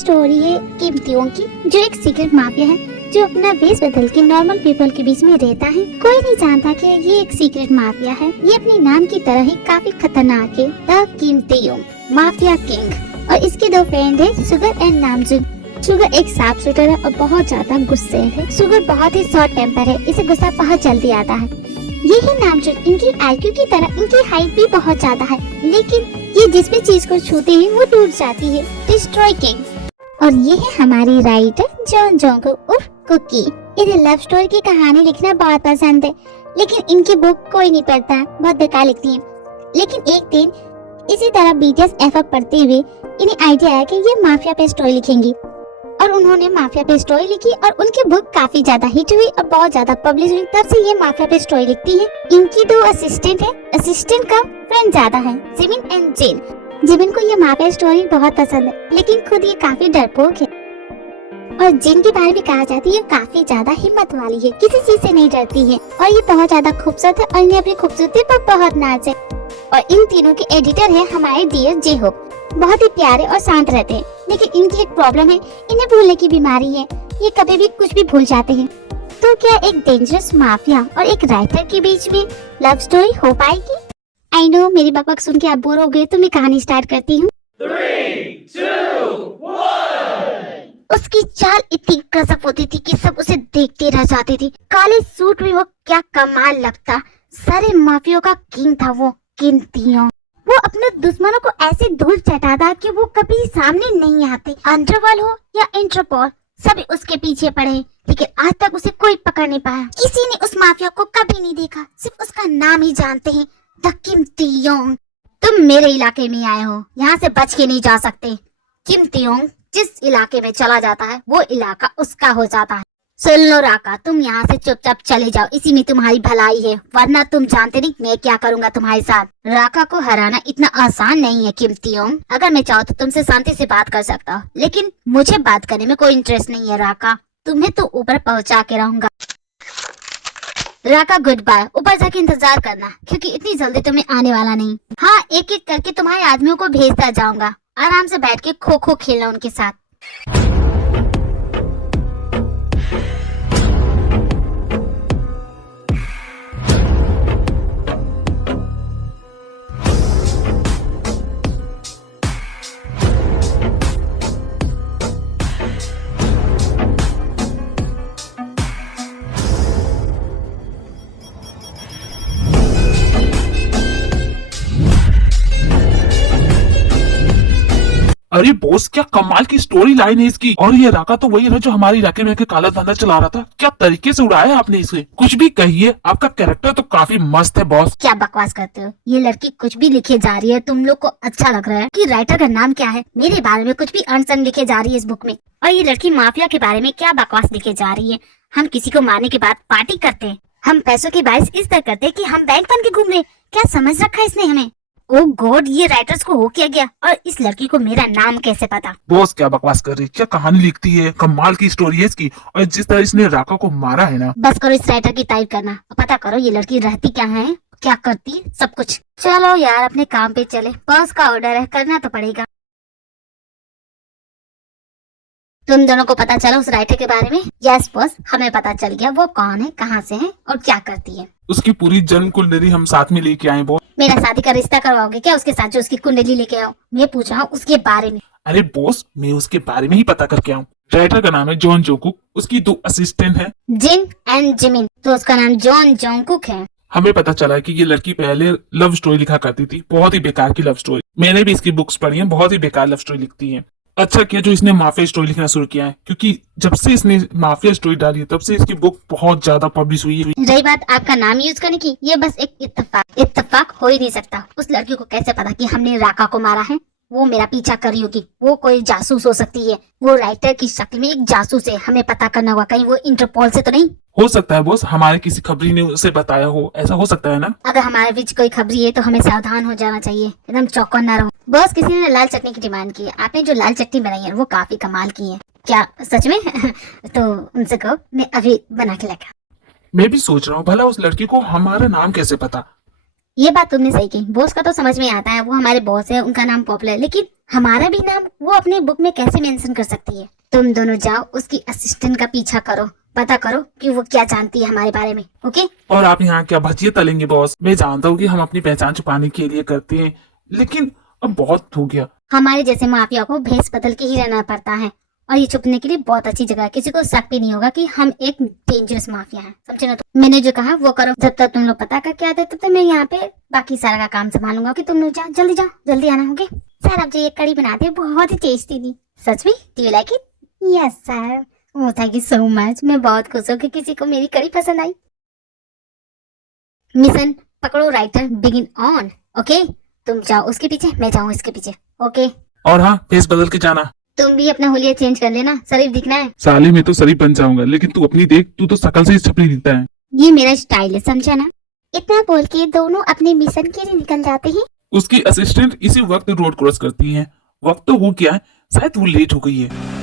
Story है कीमतियों की, जो एक सीक्रेट माफिया है जो अपना वेश बदल के नॉर्मल पीपल के बीच में रहता है। कोई नहीं जानता कि ये एक सीक्रेट माफिया है। ये अपने नाम की तरह ही काफी खतरनाक है, द कीमतियों माफिया किंग। और इसके दो फ्रेंड है, शुगर एंड नामजुन। शुगर एक साफ सुथरा है और बहुत ज्यादा गुस्से है। शुगर बहुत ही शॉर्ट टेम्पर है, इसे गुस्सा बहुत जल्दी आता है। ये है नामजुन, इनकी आईक्यू की तरह इनकी हाइट भी बहुत ज्यादा है, लेकिन ये जिस भी चीज को छूते हैं वो टूट जाती है, डिस्ट्रॉय किंग। और ये है हमारी राइटर जॉन जोंगो उर्फ कुकी। इन्हें लव स्टोरी की कहानी लिखना बहुत पसंद है, लेकिन इनकी बुक कोई नहीं पढ़ता, बहुत बेकार लिखती है। लेकिन एक दिन इसी तरह बीटीएस एफएफ पढ़ते हुए इन्हें आइडिया आया कि ये माफिया पे स्टोरी लिखेंगी, और उन्होंने माफिया पे स्टोरी लिखी और उनकी बुक काफी ज्यादा हिट हुई और बहुत ज्यादा पब्लिश हुई। तब से ये माफिया पे स्टोरी लिखती है। इनकी दो असिस्टेंट है, असिस्टेंट का फ्रेंड ज्यादा है, जिमिन एंड जिन। जिमिन को ये माफिया स्टोरी बहुत पसंद है, लेकिन खुद ये काफी डरपोक है। और जिन के बारे में कहा जाता है ये काफी ज्यादा हिम्मत वाली है, किसी चीज से नहीं डरती है, और ये बहुत ज्यादा खूबसूरत है और इन्हें अपनी खूबसूरती पर बहुत नाज है। और इन तीनों के एडिटर है हमारे डियर जेहोप। बहुत ही प्यारे और शांत रहते हैं, लेकिन इनकी एक प्रॉब्लम है, इन्हें भूलने की बीमारी है। ये कभी भी कुछ भी भूल जाते हैं। तो क्या एक डेंजरस माफिया और एक राइटर के बीच में लव स्टोरी हो पाएगी? आई नो मेरी बकबक सुन के आप बोर हो गए, तो मैं कहानी स्टार्ट करती हूँ। 3, 2, 1। उसकी चाल इतनी गजब होती थी कि सब उसे देखते रह जाते थे। काले सूट में वो क्या कमाल लगता। सारे माफियों का किंग था वो कीमतियों। वो अपने दुश्मनों को ऐसे धूल चटाता कि वो कभी सामने नहीं आते। अंडरवर्ल्ड हो या इंटरपोल, सभी उसके पीछे पड़े, लेकिन आज तक उसे कोई पकड़ नहीं पाया। किसी ने उस माफिया को कभी नहीं देखा, सिर्फ उसका नाम ही जानते हैं, द कीमतियों। तुम मेरे इलाके में आए हो, यहाँ से बच के नहीं जा सकते। कीमतियों जिस इलाके में चला जाता है वो इलाका उसका हो जाता है। सुन लो राका, तुम यहाँ से चुपचाप चले जाओ, इसी में तुम्हारी भलाई है, वरना तुम जानते नहीं मैं क्या करूँगा तुम्हारे साथ। राका को हराना इतना आसान नहीं है कीमतियों। अगर मैं चाहूँ तो तुमसे शांति से बात कर सकता हूँ, लेकिन मुझे बात करने में कोई इंटरेस्ट नहीं है राका। तुम्हें तो ऊपर पहुँचा के रहूंगा। राका गुड बाय, ऊपर जाके इंतजार करना, क्योंकि इतनी जल्दी तुम्हें आने वाला नहीं। हाँ, एक एक करके तुम्हारे आदमियों को भेजता जाऊंगा। आराम से बैठ के खो खो खेलना उनके साथ। अरे बॉस, क्या कमाल की स्टोरी लाइन है इसकी। और ये राका तो वही है जो हमारे इलाके में काला धंधा चला रहा था। क्या तरीके से उड़ाया आपने इसे। कुछ भी कहिए, आपका कैरेक्टर तो काफी मस्त है बॉस। क्या बकवास करते हो, ये लड़की कुछ भी लिखे जा रही है। तुम लोग को अच्छा लग रहा है कि राइटर का नाम क्या है? मेरे बारे में कुछ भी अनसन लिखे जा रही है इस बुक में, और ये लड़की माफिया के बारे में क्या बकवास लिखे जा रही है। हम किसी को मारने के बाद पार्टी करते हैं, हम पैसों की बारिश इस तरह करते हैं कि हम बैंक बन के घूम रहे। क्या समझ रखा है इसने हमें? ओ गॉड, ये राइटर्स को हो क्या गया, और इस लड़की को मेरा नाम कैसे पता? बॉस क्या बकवास कर रही है, क्या कहानी लिखती है। कमाल की स्टोरी है इसकी। और जिस तरह इसने राका को मारा है ना। बस करो इस राइटर की तारीफ करना, पता करो ये लड़की रहती क्या है, क्या करती, सब कुछ। चलो यार अपने काम पे चले, बॉस का ऑर्डर है, करना तो पड़ेगा। तुम दोनों को पता चला उस राइटर के बारे में? यस बॉस, हमें पता चल गया वो कौन है, कहाँ से है और क्या करती है। उसकी पूरी जन्म कुंडली हम साथ में लेके आए बॉस। मेरा शादी का रिश्ता करवाओगे क्या उसके साथ जो उसकी कुंडली लेके आओ? मैं पूछ रहा हूँ उसके बारे में। अरे बॉस, मैं उसके बारे में ही पता करके आऊँ। राइटर का नाम है जॉन जोंकुक, उसकी 2 असिस्टेंट है, जिन एंड जिमिन। तो उसका नाम जॉन जोंकुक है। हमें पता चला कि ये लड़की पहले लव स्टोरी लिखा करती थी, बहुत ही बेकार की लव स्टोरी। मैंने भी इसकी बुक्स पढ़ी हैं, बहुत ही बेकार लव स्टोरी लिखती है। अच्छा किया जो इसने माफिया स्टोरी लिखना शुरू किया है, क्योंकि जब से इसने माफिया स्टोरी डाली है तब से इसकी बुक बहुत ज्यादा पब्लिश हुई है। रही बात आपका नाम यूज करने की, ये बस एक इत्तेफाक हो ही नहीं सकता। उस लड़की को कैसे पता कि हमने राका को मारा है? वो मेरा पीछा कर रही होगी, वो कोई जासूस हो सकती है, वो राइटर की शक्ल में एक जासूस है। हमें पता करना होगा, कहीं वो इंटरपोल से तो नहीं। हो सकता है बॉस, हमारे किसी खबरी ने उसे बताया हो, ऐसा हो सकता है ना। अगर हमारे बीच कोई खबरी है तो हमें सावधान हो जाना चाहिए, एकदम चौकन्ना रहो। बॉस, किसी ने लाल चटनी की डिमांड की है, आपने जो लाल चटनी बनाई है वो काफी कमाल की है। क्या सच में? तो उनसे कहो मैं अभी बना के लेकर। मैं भी सोच रहा हूँ भला उस लड़की को हमारा नाम कैसे पता। ये बात तुमने सही कही। बॉस का तो समझ में आता है, वो हमारे बॉस है, उनका नाम पॉपुलर है, लेकिन हमारा भी नाम वो अपने बुक में कैसे मेंशन कर सकती है? तुम दोनों जाओ उसकी असिस्टेंट का पीछा करो, पता करो कि वो क्या जानती है हमारे बारे में। ओके? और आप यहाँ क्या भजिए तलेंगे बॉस? मैं जानता हूँ कि हम अपनी पहचान छुपाने के लिए करते हैं, लेकिन अब बहुत हो गया। हमारे जैसे माफिया को भेस बदल के ही रहना पड़ता है, और ये छुपने के लिए बहुत अच्छी जगह है। किसी को शक भी नहीं होगा कि हम एक डेंजरस माफिया हैं, समझे ना? तो मैंने जो कहा वो करो। जब तक तुम लोग पता करके आते तब तक मैं यहाँ पे बाकी सारा का काम संभालूंगा। कि तुम लोग जाओ, जल्दी आना। ओके सर, आप जो ये कड़ी बनाते हैं बहुत ही टेस्टी थी। सच में? Do you like it? Yes sir. Oh thank you so much. मैं बहुत खुश हूँ कि किसी को मेरी कड़ी पसंद आई। मिशन पकड़ो राइटर बिगिन ऑन। ओके, तुम जाओ उसके पीछे, मैं जाऊँ इसके पीछे। ओके? और हाँ, फेस बदल के जाना। तुम भी अपना हुलिया चेंज कर लेना, शरीफ दिखना है। साले में तो शरीफ बन जाऊंगा, लेकिन तू अपनी देख, तू तो शकल से ही छपरी दिखता है। ये मेरा स्टाइल है, समझा ना? इतना बोल के दोनों अपने मिशन के लिए निकल जाते हैं। उसकी असिस्टेंट इसी वक्त रोड क्रॉस करती है। वक्त तो हो गया है, शायद वो लेट हो गई है।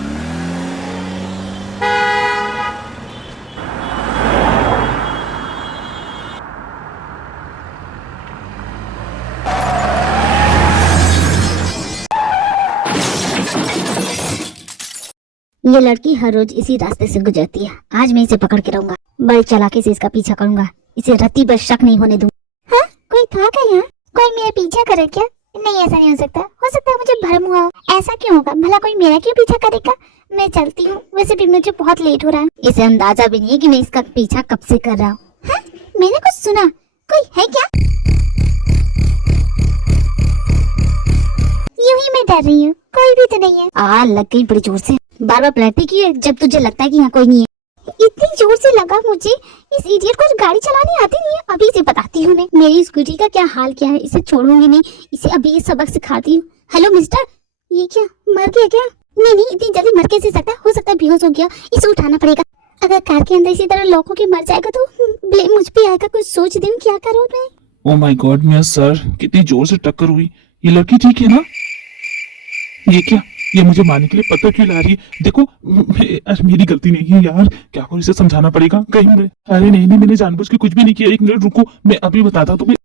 ये लड़की हर रोज इसी रास्ते से गुजरती है। आज मैं इसे पकड़ के रहूंगा, बड़ी चालाकी से इसका पीछा करूंगा, इसे रत्ती पर शक नहीं होने दूंगा। हाँ? कोई था क्या यहाँ? कोई मेरा पीछा करे क्या? नहीं, ऐसा नहीं हो सकता है मुझे भ्रम हुआ हो। ऐसा क्यों होगा भला? कोई मेरा क्यों पीछा करेगा? मैं चलती हूँ, वैसे भी मुझे बहुत लेट हो रहा है। इसे अंदाजा भी नहीं है कि मैं इसका पीछा कब से कर रहा हूँ। हाँ? मैंने कुछ सुना, कोई है क्या? यूं ही मैं डर रही हूँ, कोई भी तो नहीं है। लग गई बड़ी जोर से। बार बार पलटती की है जब तुझे लगता है कि यहाँ कोई नहीं है। इतनी जोर से लगा मुझे। इस इडियट को गाड़ी चलानी आती नहीं है। अभी इसे बताती हूँ मैं मेरी स्कूटी का क्या हाल क्या है। इसे छोड़ूंगी नहीं, इसे अभी ये सबक सिखाती हूँ। हेलो मिस्टर, ये क्या मर गया क्या? नहीं, इतनी जल्दी मर कैसे सकता है? हो सकता है बेहोश हो गया, इसे उठाना पड़ेगा। अगर कार के अंदर इसी तरह लोगों के मर जाएगा तो ब्लेम मुझ पे आएगा। कुछ सोच दे क्या करूँ मैं? ओह माय गॉड मेरा सर, कितनी जोर से टक्कर हुई। ये लड़की ठीक है ना? ये क्या, ये मुझे मारने के लिए पत्थर क्यों ला रही है? देखो मेरी गलती नहीं है यार, क्या करूं, इसे समझाना पड़ेगा। कहीं मैं, अरे नहीं, मैंने जानबूझ के कुछ भी नहीं किया। एक मिनट रुको, मैं अभी बताता हूं तुम्हें।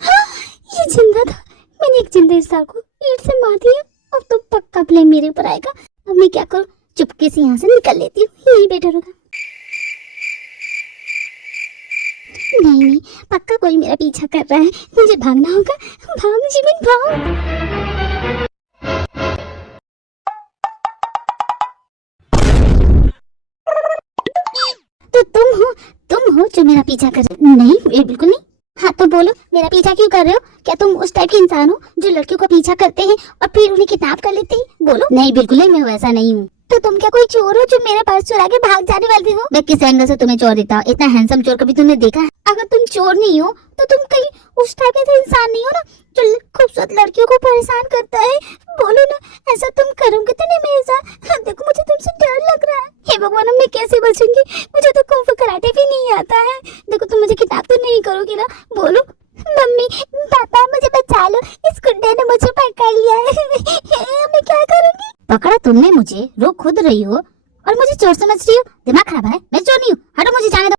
हाँ, ये जिंदा था। मैंने एक जिंदा इंसान को ईंट से मार दिया। अब तो पक्का ब्लेम मेरे ऊपर आएगा। अब मैं क्या करूं? चुपके से यहाँ से निकल लेती हूँ, यही बेटर होगा। नहीं, पक्का कोई मेरा पीछा कर रहा है। मुझे भागना होगा। भाग जिमिन भाग। तो तुम हो जो मेरा पीछा कर रहे हो? नहीं, ये बिल्कुल नहीं। हाँ तो बोलो, मेरा पीछा क्यों कर रहे हो? क्या तुम उस टाइप के इंसान हो जो लड़कियों को पीछा करते हैं और फिर उन्हें किडनैप कर लेते हैं? बोलो। नहीं, बिल्कुल नहीं, मैं वैसा नहीं हूँ। तो तुम क्या कोई चोर हो जो मेरा पर्स चुरा के भाग जाने वाले हो? मैं किस एंगल से तुम्हें चोर देता हूँ? इतना हैंडसम चोर कभी तुमने देखा है? अगर तुम चोर नहीं हो तो तुम कहीं उस टाइप के इंसान नहीं हो ना जो खूबसूरत लड़कियों को परेशान करता है। बोलो ना, ऐसा तुम करोगे तो नहीं मेरे साथ? देखो मुझे तुमसे डर लग रहा है। हे भगवान, मैं कैसे बचूंगी? मुझे तो कुंग कराटे भी नहीं आता है। देखो तुम मुझे किताब तो नहीं करोगी ना? बोलो। मम्मी, पापा, मुझे बचा लो, इस गुंडे ने मुझे पकड़ लिया है। मैं क्या करूंगी? पकड़ा तुमने मुझे, रो खुद रही हो और मुझे चोर समझ रही हो? दिमाग खराब है? मैं चोर नहीं हूँ, हटो, मुझे जाने दो।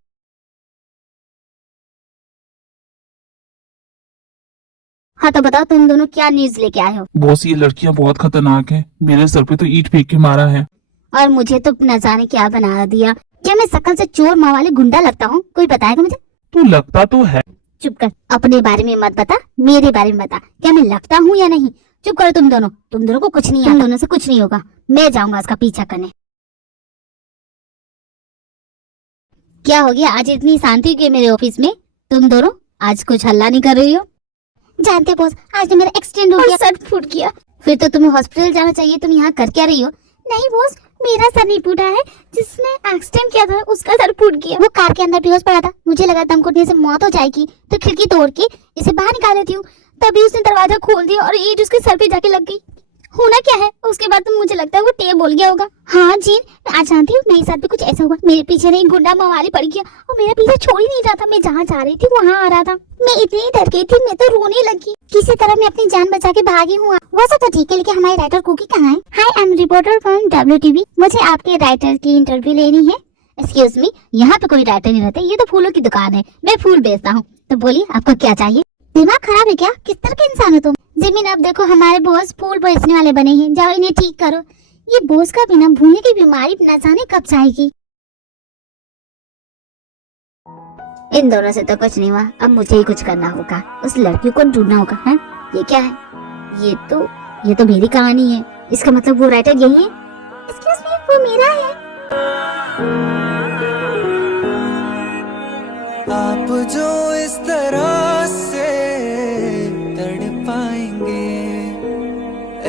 हाँ तो बताओ तुम दोनों क्या न्यूज लेके आए हो? बॉस, ये लड़कियां बहुत खतरनाक हैं। मेरे सर पे तो ईंट फेंक के मारा है। और मुझे तो न जाने क्या बना दिया। क्या मैं शकल से चोर माँ वाले गुंडा लगता हूँ? कोई बताएगा मुझे? तू लगता तो है। चुप कर, अपने बारे में मत बता, मेरे बारे में बता। क्या मैं लगता हूँ या नहीं? चुप करो तुम दोनों को कुछ नहीं है। तुम दोनों से कुछ नहीं होगा। मैं जाऊंगा उसका पीछा करने। क्या हो गया आज इतनी शांति क्यों मेरे ऑफिस में? तुम दोनों आज कुछ हल्ला नहीं कर रही हो? जानते हो बॉस, आज तो मेरा एक्सीडेंट हो गया, सर फूट गया। फिर तो तुम्हें हॉस्पिटल जाना चाहिए। तुम यहाँ कर क्या रही हो? नहीं बॉस, मेरा सर नहीं फूटा है, जिसने एक्सीडेंट किया था उसका सर फूट गया। वो कार के अंदर बेहोश पड़ा था। मुझे लगा दम घुटने से मौत हो जाएगी तो खिड़की तोड़ के इसे बाहर निकाल देती हूँ। तभी उसने दरवाजा खोल दिया और ईंट उसके सर पे जाके लग गई। होना क्या है उसके बाद तो मुझे लगता है वो टेप बोल गया होगा। हाँ जीन, मैं आज जानती हूँ मेरे साथ भी कुछ ऐसा हुआ। मेरे पीछे नहीं गुंडा मवाली पड़ गया और मेरा पीछे छोड़ ही नहीं रहा था। मैं जहाँ जा रही थी वहाँ आ रहा था। मैं इतनी डर गई थी, मैं तो रोने लगी। किसी तरह मैं अपनी जान बचा के भागी हूँ। वो सब तो ठीक है, लेकिन हमारी राइटर कुकी कहाँ है? Hi, I am reporter from WTV। मुझे आपके राइटर की इंटरव्यू लेनी है। एक्सक्यूज मी, यहाँ पे कोई राइटर नहीं रहते, ये तो फूलों की दुकान है। मैं फूल बेचता हूँ। तो बोलिए आपको क्या चाहिए? दिमाग खराब है क्या? किस तरह के इंसान हो तुम? जिमिन अब देखो हमारे बॉस फूल बेचने वाले बने हैं, जाओ इन्हें ठीक करो। ये बॉस का बिना भूलने की बीमारी न जाने कब जाएगी। इन दोनों से तो कुछ नहीं हुआ, अब मुझे ही कुछ करना होगा, उस लड़की को ढूंढना होगा। हैं? ये क्या है? ये तो मेरी कहानी है, इसका मतलब वो राइटर यही है। एक्सक्यूज मी, वो मेरा है। आप जो इस तरह से तड़पाएंगे,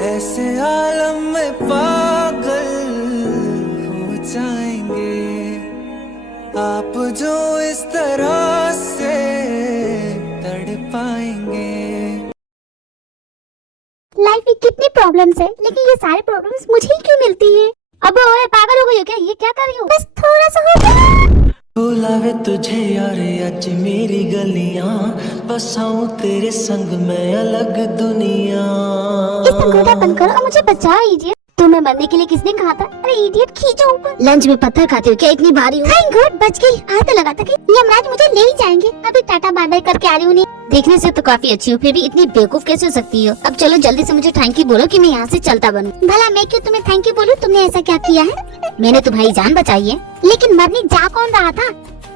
ऐसे आलम में पागल हो जाएंगे। आप जो इस तरह से तड़पाएंगे। लाइफ में कितनी प्रॉब्लम्स है, लेकिन ये सारे प्रॉब्लम्स मुझे ही क्यों मिलती है? अब ओए पागल हो गई हो क्या? ये क्या कर रही हो? बस थोड़ा सा हो गया। बुलावे तुझे यार आज मेरी गलियां, बसाऊं तेरे संग मैं अलग दुनिया। इस तंगोटा बंद करो और मुझे बचाओ इडियट। तुम्हें मरने के लिए किसने कहा था? अरे इडियट, खींचो ऊपर। लंच में पत्थर खाते हो क्या? इतनी भारी हो? थैंक गॉड बच गई। आज तो लगा था कि यमराज मुझे ले ही जाएंगे। अभी टाटा बाय बाय करके आ रही हूँ। नहीं देखने से तो काफी अच्छी हो, फिर भी इतनी बेवकूफ कैसे हो सकती हो? अब चलो जल्दी से मुझे थैंक यू बोलो कि मैं यहाँ से चलता बनूं। भला मैं क्यों तुम्हें थैंक यू बोलूं? तुमने ऐसा क्या किया है? मैंने तुम्हारी जान बचाई है। लेकिन मरने जा कौन रहा था?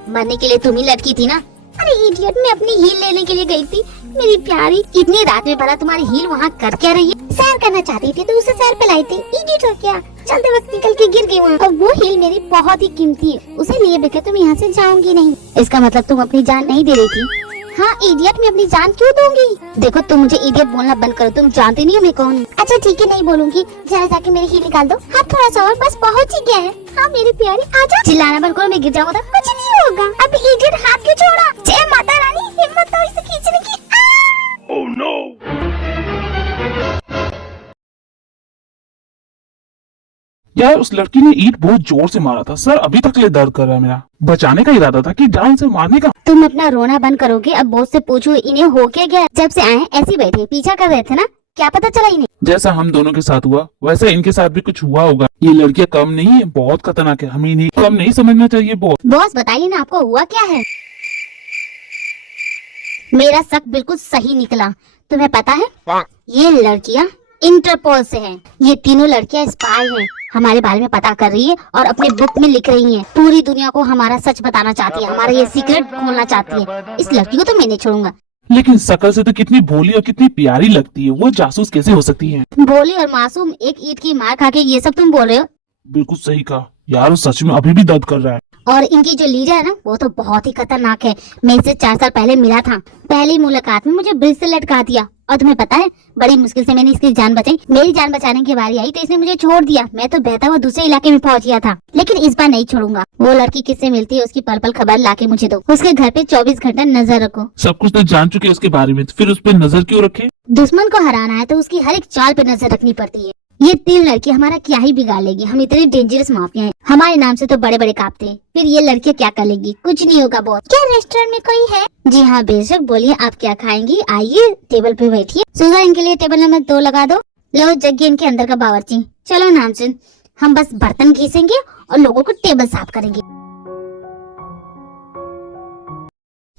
मरने के लिए तुम ही लड़की थी ना। अरे इडियट, मैं अपनी हील लेने के लिए गई थी। मेरी प्यारी, इतनी रात में भला तुम्हारी हील वहाँ कर क्या रही है? सैर करना चाहती थी तो उसे सैर पे लाई थी। इडियट हो क्या? चलते वक्त निकल के गिर गई वहाँ। और वो हील मेरी बहुत ही कीमती है, उसे लिए बगैर तुम यहाँ से जाऊंगी नहीं। इसका मतलब तुम अपनी जान नहीं दे रही थी? हाँ इडियट, मैं अपनी जान क्यों दूंगी? देखो तुम मुझे इडियट बोलना बंद करो, तुम जानते नहीं हो मैं कौन हूँ। अच्छा ठीक है, नहीं बोलूंगी। जरा जाके मेरी हील निकाल दो। हाँ थोड़ा सा और, बस पहुँच ही गया है। हाँ मेरी प्यारी आजा। चिल्लाना बंद करो, मैं गिर जाऊंगा। कुछ नहीं होगा। अब इडियट हाथ क्यों छोड़ा? जय माता रानी, हिम्मत तो इसे खींचने की। Oh no! यार उस लड़की ने ईंट बहुत जोर से मारा था सर, अभी तक ले दर्द कर रहा है। मेरा बचाने का इरादा था कि जान से मारने का। तुम अपना रोना बंद करोगे? अब बॉस से पूछो इन्हें हो क्या गया? जब से आए हैं ऐसे बैठे पीछा कर रहे थे ना, क्या पता चला इन्हें? जैसा हम दोनों के साथ हुआ वैसा इनके साथ भी कुछ हुआ होगा। ये लड़कियां कम नहीं है, बहुत खतरनाक है, हमें इन्हें कम नहीं समझना चाहिए। बॉस बताइए ना, आपको हुआ क्या है? मेरा शक बिल्कुल सही निकला। तुम्हें पता है ये लड़कियां इंटरपोल से हैं। ये तीनों लड़कियां स्पाई हैं, हमारे बारे में पता कर रही है और अपने बुक में लिख रही हैं। पूरी दुनिया को हमारा सच बताना चाहती है, हमारा ये सीक्रेट खोलना चाहती है। इस लड़की को तो मैं नहीं छोड़ूंगा। लेकिन शकल से तो कितनी भोली और कितनी प्यारी लगती है, वो जासूस कैसे हो सकती है? भोली और मासूम, एक ईंट की मार खा के ये सब तुम बोल रहे हो? बिल्कुल सही कहा यार, वो सच में अभी भी दर्द कर रहा है। और इनकी जो लीडर है ना, वो तो बहुत ही खतरनाक है। मैं इससे 4 साल पहले मिला था, पहली मुलाकात में मुझे ब्रिज से लटका दिया। और तुम्हें पता है, बड़ी मुश्किल से मैंने इसकी जान बचाई। मेरी जान बचाने की बारी आई तो इसने मुझे छोड़ दिया। मैं तो बहता हुआ दूसरे इलाके में पहुंच गया था, लेकिन इस बार नहीं छोड़ूंगा। वो लड़की किससे मिलती है उसकी पल पल खबर लाके मुझे दो। उसके घर पे 24 घंटे नजर रखो। सब कुछ तो जान चुके उसके बारे में, तो फिर उस पर नजर क्यों रखे? दुश्मन को हराना है तो उसकी हर एक चाल पे नजर रखनी पड़ती है। ये 3 लड़की हमारा क्या ही बिगाड़ लेगी, हम इतने डेंजरस माफिया हैं। हमारे नाम से तो बड़े बड़े कांपते हैं, फिर ये लड़कियां क्या कर लेगी? कुछ नहीं होगा बॉस। क्या रेस्टोरेंट में कोई है? जी हाँ बेशक, बोलिए आप क्या खाएंगी? आइए टेबल पे बैठिए। सुधा इनके लिए टेबल नंबर 2 लगा दो। लो जग्गी इनके अंदर का बावर्ची। चलो नामचंद, हम बस बर्तन घिसेंगे और लोगों को टेबल साफ करेंगे।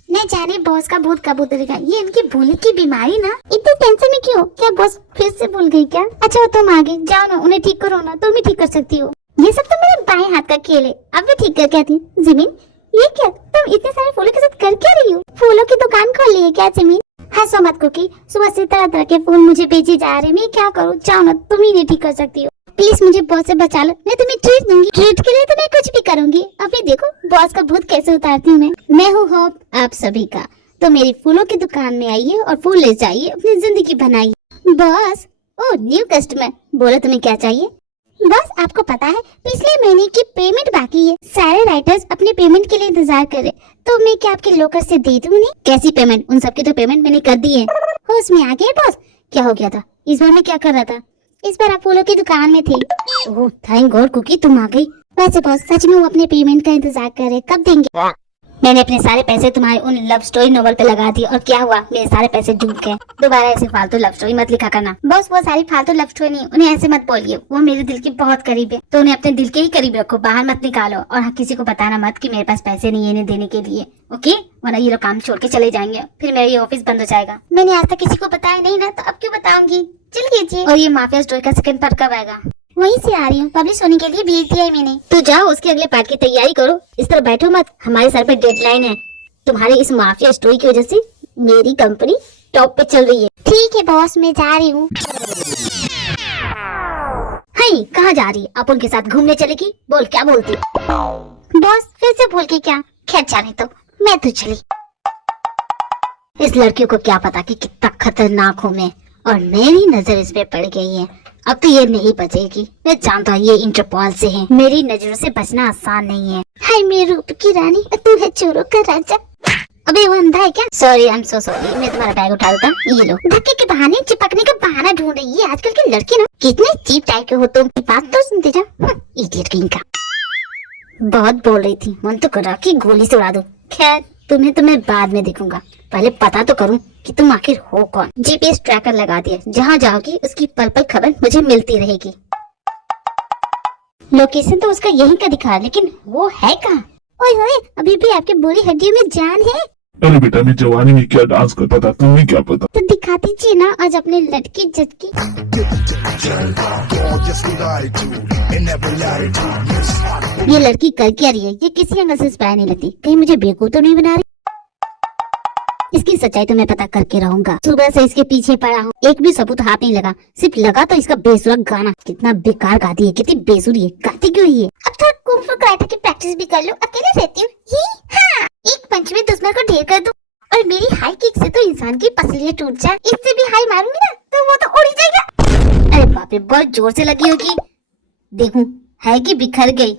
न जाने बॉस का भूत कब उतरेगा। ये इनकी भूलने की बीमारी ना, इतनी टेंशन में क्यों? क्या बॉस फिर से भूल गई क्या? अच्छा तुम आगे जाओ ना, उन्हें ठीक करो ना, तुम ही ठीक कर सकती हो। ये सब तो मेरे बाएं हाथ का खेल है, अब भी ठीक कर क्या थी? जिमिन ये क्या, तुम इतने सारे फूलों के साथ कर क्या रही हो? फूलों की दुकान खोल ली है क्या जिमिन? हंसो मत कुकी, सुबह से तरह तरह के फूल मुझे बेचे जा रहे, मैं क्या करूँ? जाओ ना, तुम ही नहीं ठीक कर सकती हो। प्लीज मुझे बॉस से बचा लो, मैं तुम्हें ट्रीट दूंगी। ट्रीट के लिए तो मैं कुछ भी करूंगी। अभी देखो बॉस का भूत कैसे उतारती हूँ मैं हूँ होप आप सभी का। तो मेरी फूलों की दुकान में आइए और फूल ले जाइए, अपनी जिंदगी बनाइए। बॉस, ओ न्यू कस्टमर, बोलो तुम्हें क्या चाहिए? बॉस आपको पता है पिछले महीने की पेमेंट बाकी है। सारे राइटर्स अपने पेमेंट के लिए इंतजार कर रहे, तो मैं क्या आपके लोकर से दे दूं उन्हें? कैसी पेमेंट? उन सबकी तो पेमेंट मैंने कर दी है। होश में आ गए बॉस? क्या हो गया था? इस बार मैं क्या कर रहा था? इस बार आप फूलों की दुकान में थे। ओह थैंक गॉड कुकी, तुम आ गई। वैसे बॉस सच में वो अपने पेमेंट का इंतजार कर रहे, कब देंगे? मैंने अपने सारे पैसे तुम्हारे उन लव स्टोरी नोवेल पे लगा दिए और क्या हुआ? मेरे सारे पैसे डूब गए। दोबारा ऐसे फालतू लव स्टोरी मत लिखा करना। बॉस वो सारी फालतू लव स्टोरी नहीं, उन्हें ऐसे मत बोलिए, वो मेरे दिल के बहुत करीब है, तो उन्हें अपने दिल के ही करीब रखो, बाहर मत निकालो। और हाँ, किसी को बताना मत कि मेरे पास पैसे नहीं है इन्हें देने के लिए, ओके? वरना ये लोग काम छोड़ के चले जाएंगे, फिर मेरा ये ऑफिस बंद हो जाएगा। मैंने आज तक किसी को बताया नहीं ना, तो अब क्यों बता बताऊंगी, चल कीजिए। और ये माफिया स्टोरी का सेकंड पार्ट कब आएगा? वहीं से आ रही हूँ, पब्लिश होने के लिए भेज दिया है मैंने। तो जाओ उसके अगले पार्ट की तैयारी करो, इस तरह बैठो मत, हमारे सर पे डेडलाइन है। तुम्हारी इस माफिया स्टोरी की वजह से मेरी कंपनी टॉप पे चल रही है। ठीक है बॉस, मैं जा रही हूँ। हाय, कहाँ जा रही है? अपन के साथ घूमने चलेगी? बोल, क्या बोलती? बॉस फिर से भूल के क्या? खैर जाने तो, मैं तो चली। इस लड़की को क्या पता कि कितना खतरनाक हूँ मैं, और मेरी नजर इस पे पड़ गई है। अब तो ये नहीं बचेगी, मैं जानता हूँ ये इंटरपोल से है। मेरी नजरों से बचना आसान नहीं है। हाय मेरे रूप की रानी, तू है चोरों का राजा। अबे वो अंधा है क्या? Sorry, I am so sorry, मैं तुम्हारा बैग उठा देता। ये लो। धक्के के बहाने चिपकने का बहाना ढूंढ रही है आजकल की लड़की ना। कितने चीप टाइप के हो तुम, बात तो सुनते जाओ। इडियट कहीं का। बहुत बोल रही थी, मन तो कर रहा कि गोली से उड़ा दूं। खैर तुम्हें तो मैं बाद में देखूंगा, पहले पता तो करूं कि तुम आखिर हो कौन। जीपीएस ट्रैकर लगा दिया, जहाँ जाओगी उसकी पल पल खबर मुझे मिलती रहेगी। लोकेशन तो उसका यहीं का दिखा, लेकिन वो है कहाँ? ओए होए, अभी भी आपके बुरी हड्डियों में जान है? अरे बेटा, मैं जवानी में क्या डांस करता था, तुम्हें क्या पता। तो दिखा दीजिए ना आज अपने लटकी झटकी। ये लड़की कर क्या रही है? ये किसी एंगल से इंस्पायर नहीं लगती, कहीं मुझे बेवकूफ तो नहीं बना रही? इसकी सच्चाई तो मैं पता करके रहूंगा। सुबह से इसके पीछे पड़ा हूँ, एक भी सबूत हाथ नहीं लगा। सिर्फ लगा तो इसका बेसुरा गाना। कितना बेकार गाती है, कितनी बेसुरी है, गाती क्यों है? अब थोड़ा कुंग फू कराटे की प्रैक्टिस भी कर लो, अकेले रहती हूँ। हाँ, एक पंच में दुश्मन को ढेर कर दूं, और मेरी हाई किक से तो इंसान की पसलियां टूट जाए। इससे भी हाई मारूंगी ना तो वो तो उड़ ही जाएगा। अरे बाप रे, बहुत जोर से लगी होगी। देखूं है कि बिखर गई?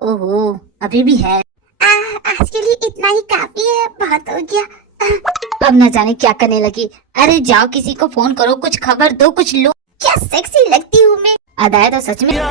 ओहो, अभी भी है। आज के लिए इतना ही काफी है, बहुत हो गया। अब न जाने क्या करने लगी। अरे जाओ किसी को फोन करो, कुछ खबर दो, कुछ लो। क्या सेक्सी लगती हूँ मैं। अदाए तो सच में। क्या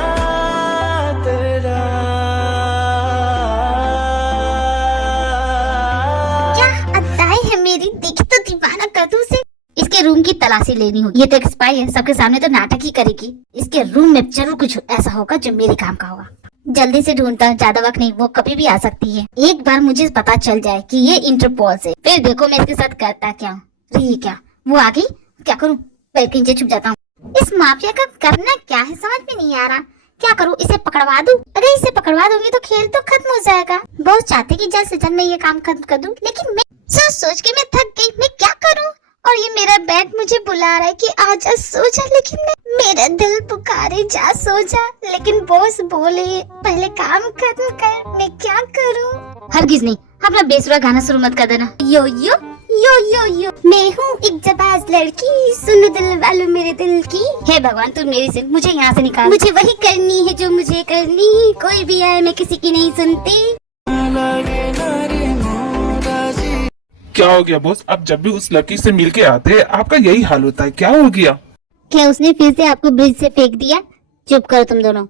अदाए है मेरी, देखी तो दीवाना कर दूं उसे। इसके रूम की तलाशी लेनी होगी। ये तो एक स्पाई है, सबके सामने तो नाटक ही करेगी। इसके रूम में जरूर कुछ ऐसा होगा जो मेरे काम का होगा। जल्दी से ढूंढता, ज्यादा वक्त नहीं, वो कभी भी आ सकती है। एक बार मुझे पता चल जाए कि ये इंटरपोल से, फिर देखो मैं इसके साथ करता क्या हूँ। ये क्या, वो आ गई? क्या करूँ? पैर के नीचे छुप जाता हूँ। इस माफिया का करना क्या है समझ में नहीं आ रहा। क्या करूँ, इसे पकड़वा दूँ? अगर इसे पकड़वा दूंगी तो खेल तो खत्म हो जाएगा। बहुत चाहते कि जल्द से जल्द मैं ये काम खत्म कर दूं, लेकिन मैं सोच सोच के मैं थक गई। मैं क्या करूँ? और ये मेरा बैग मुझे बुला रहा है कि आजा सो जा, लेकिन मेरा दिल पुकारे जा सो जा, लेकिन बॉस बोले पहले काम खत्म कर। मैं क्या करूं? हरगिज नहीं, अपना बेसुरा गाना शुरू मत कर देना। यो यो यो यो यो, मैं हूँ एक जबाज लड़की, सुनो दिल वालों मेरे दिल की। हे भगवान तू मेरी सुन, मुझे यहाँ से निकाल। मुझे वही करनी है जो मुझे करनी, कोई भी आए मैं किसी की नहीं सुनती। क्या हो गया बॉस? अब जब भी उस लड़की से मिल के आते हैं आपका यही हाल होता है, क्या हो गया? क्या उसने फिर से आपको ब्रिज से फेंक दिया? चुप करो तुम दोनों।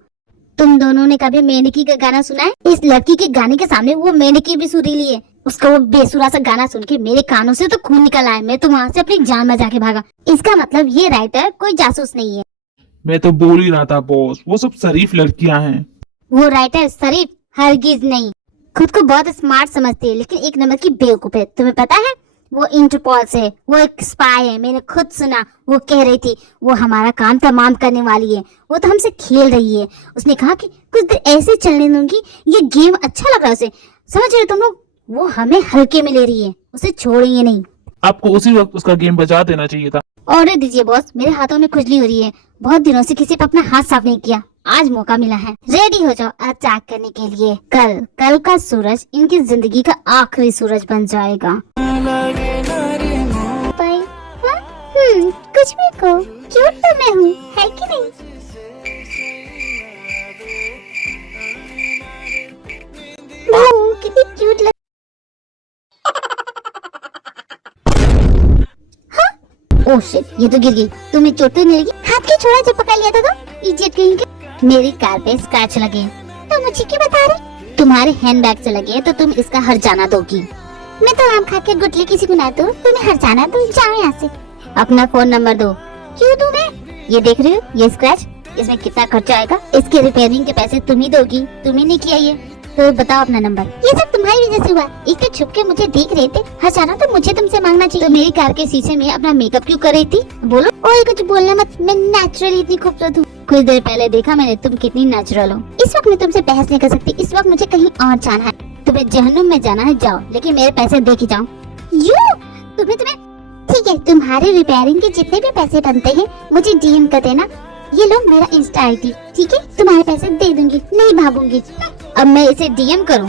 तुम दोनों ने कभी मेंढकी का गाना सुना है? इस लड़की के गाने के सामने वो मेंढकी भी सुरीली है। उसका वो बेसुरा सा गाना सुन के मेरे कानों से तो खून निकल आया। मैं तो वहाँ से अपनी जान बचा के भागा। इसका मतलब ये राइटर कोई जासूस नहीं है। मैं तो बोल ही रहा था बॉस, वो सब शरीफ लड़कियां हैं। वो राइटर शरीफ हरगिज नहीं। खुद को बहुत स्मार्ट समझती है, लेकिन एक नंबर की बेवकूफ है। तुम्हें पता है वो इंटरपोल से, वो एक स्पाई है। मैंने खुद सुना, वो कह रही थी वो हमारा काम तमाम करने वाली है। वो तो हमसे खेल रही है। उसने कहा कि कुछ देर ऐसे चलने दूंगी, ये गेम अच्छा लग रहा है उसे। समझ रहे तुम लोग? वो हमें हल्के में ले रही है, उसे छोड़ेंगे नहीं। आपको उसी वक्त उसका गेम बजा देना चाहिए था। ऑर्डर दीजिए बॉस, मेरे हाथों में खुजली हो रही है। बहुत दिनों से किसी पर अपना हाथ साफ नहीं किया, आज मौका मिला है। रेडी हो जाओ अटैक करने के लिए। कल का सूरज इनकी जिंदगी का आखिरी सूरज बन जाएगा। कुछ भी को क्यूट तो मैं हूँ, है कि नहीं? कितनी क्यूट लग। ओह शिट, ये तो गिर गई। तुम्हें चोट तो नहीं लगी? हाथ क्यों छोड़ा जब पकड़ लिया था तो? इडियट कहीं के। मेरी कार पे स्क्रैच लगे तो मुझे क्यों बता रहे? तुम्हारे हैंडबैग से लगे तो तुम इसका हर्जाना दोगी। मैं तो आम खा के गुटली किसी को ना दूं, तुम्हें हर्जाना दो। जाओ यहाँ से। अपना फोन नंबर दो। क्यों दूं मैं? ये देख रही हो ये स्क्रैच, इसमें कितना खर्चा आएगा? इसके रिपेयरिंग के पैसे तुम ही दोगी, तुम ही नहीं किया ये। तो बताओ अपना नंबर। ये सब तुम्हारी वजह से हुआ। एक छुप के मुझे देख रहे थे, हजारों तो मुझे तुमसे मांगना चाहिए। तो मेरी कार के शीशे में अपना मेकअप क्यों कर रही थी? बोलो। ओए कुछ बोलना मत, मैं नेचुरली इतनी खूबसूरत हूँ। कुछ देर पहले देखा मैंने तुम कितनी नेचुरल हो। इस वक्त मैं तुमसे बहस नहीं कर सकती, इस वक्त मुझे कहीं और जाना है। तुम्हें जहन्नुम में जाना है जाओ, लेकिन मेरे पैसे दे के जाओ। यू तुम्हें ठीक है, तुम्हारे रिपेयरिंग के जितने भी पैसे बनते हैं मुझे डीएम कर देना। ये लो मेरा इंस्टा आईडी, ठीक है? तुम्हारे पैसे दे दूंगी, नहीं भागूंगी। अब मैं इसे डीएम करूं?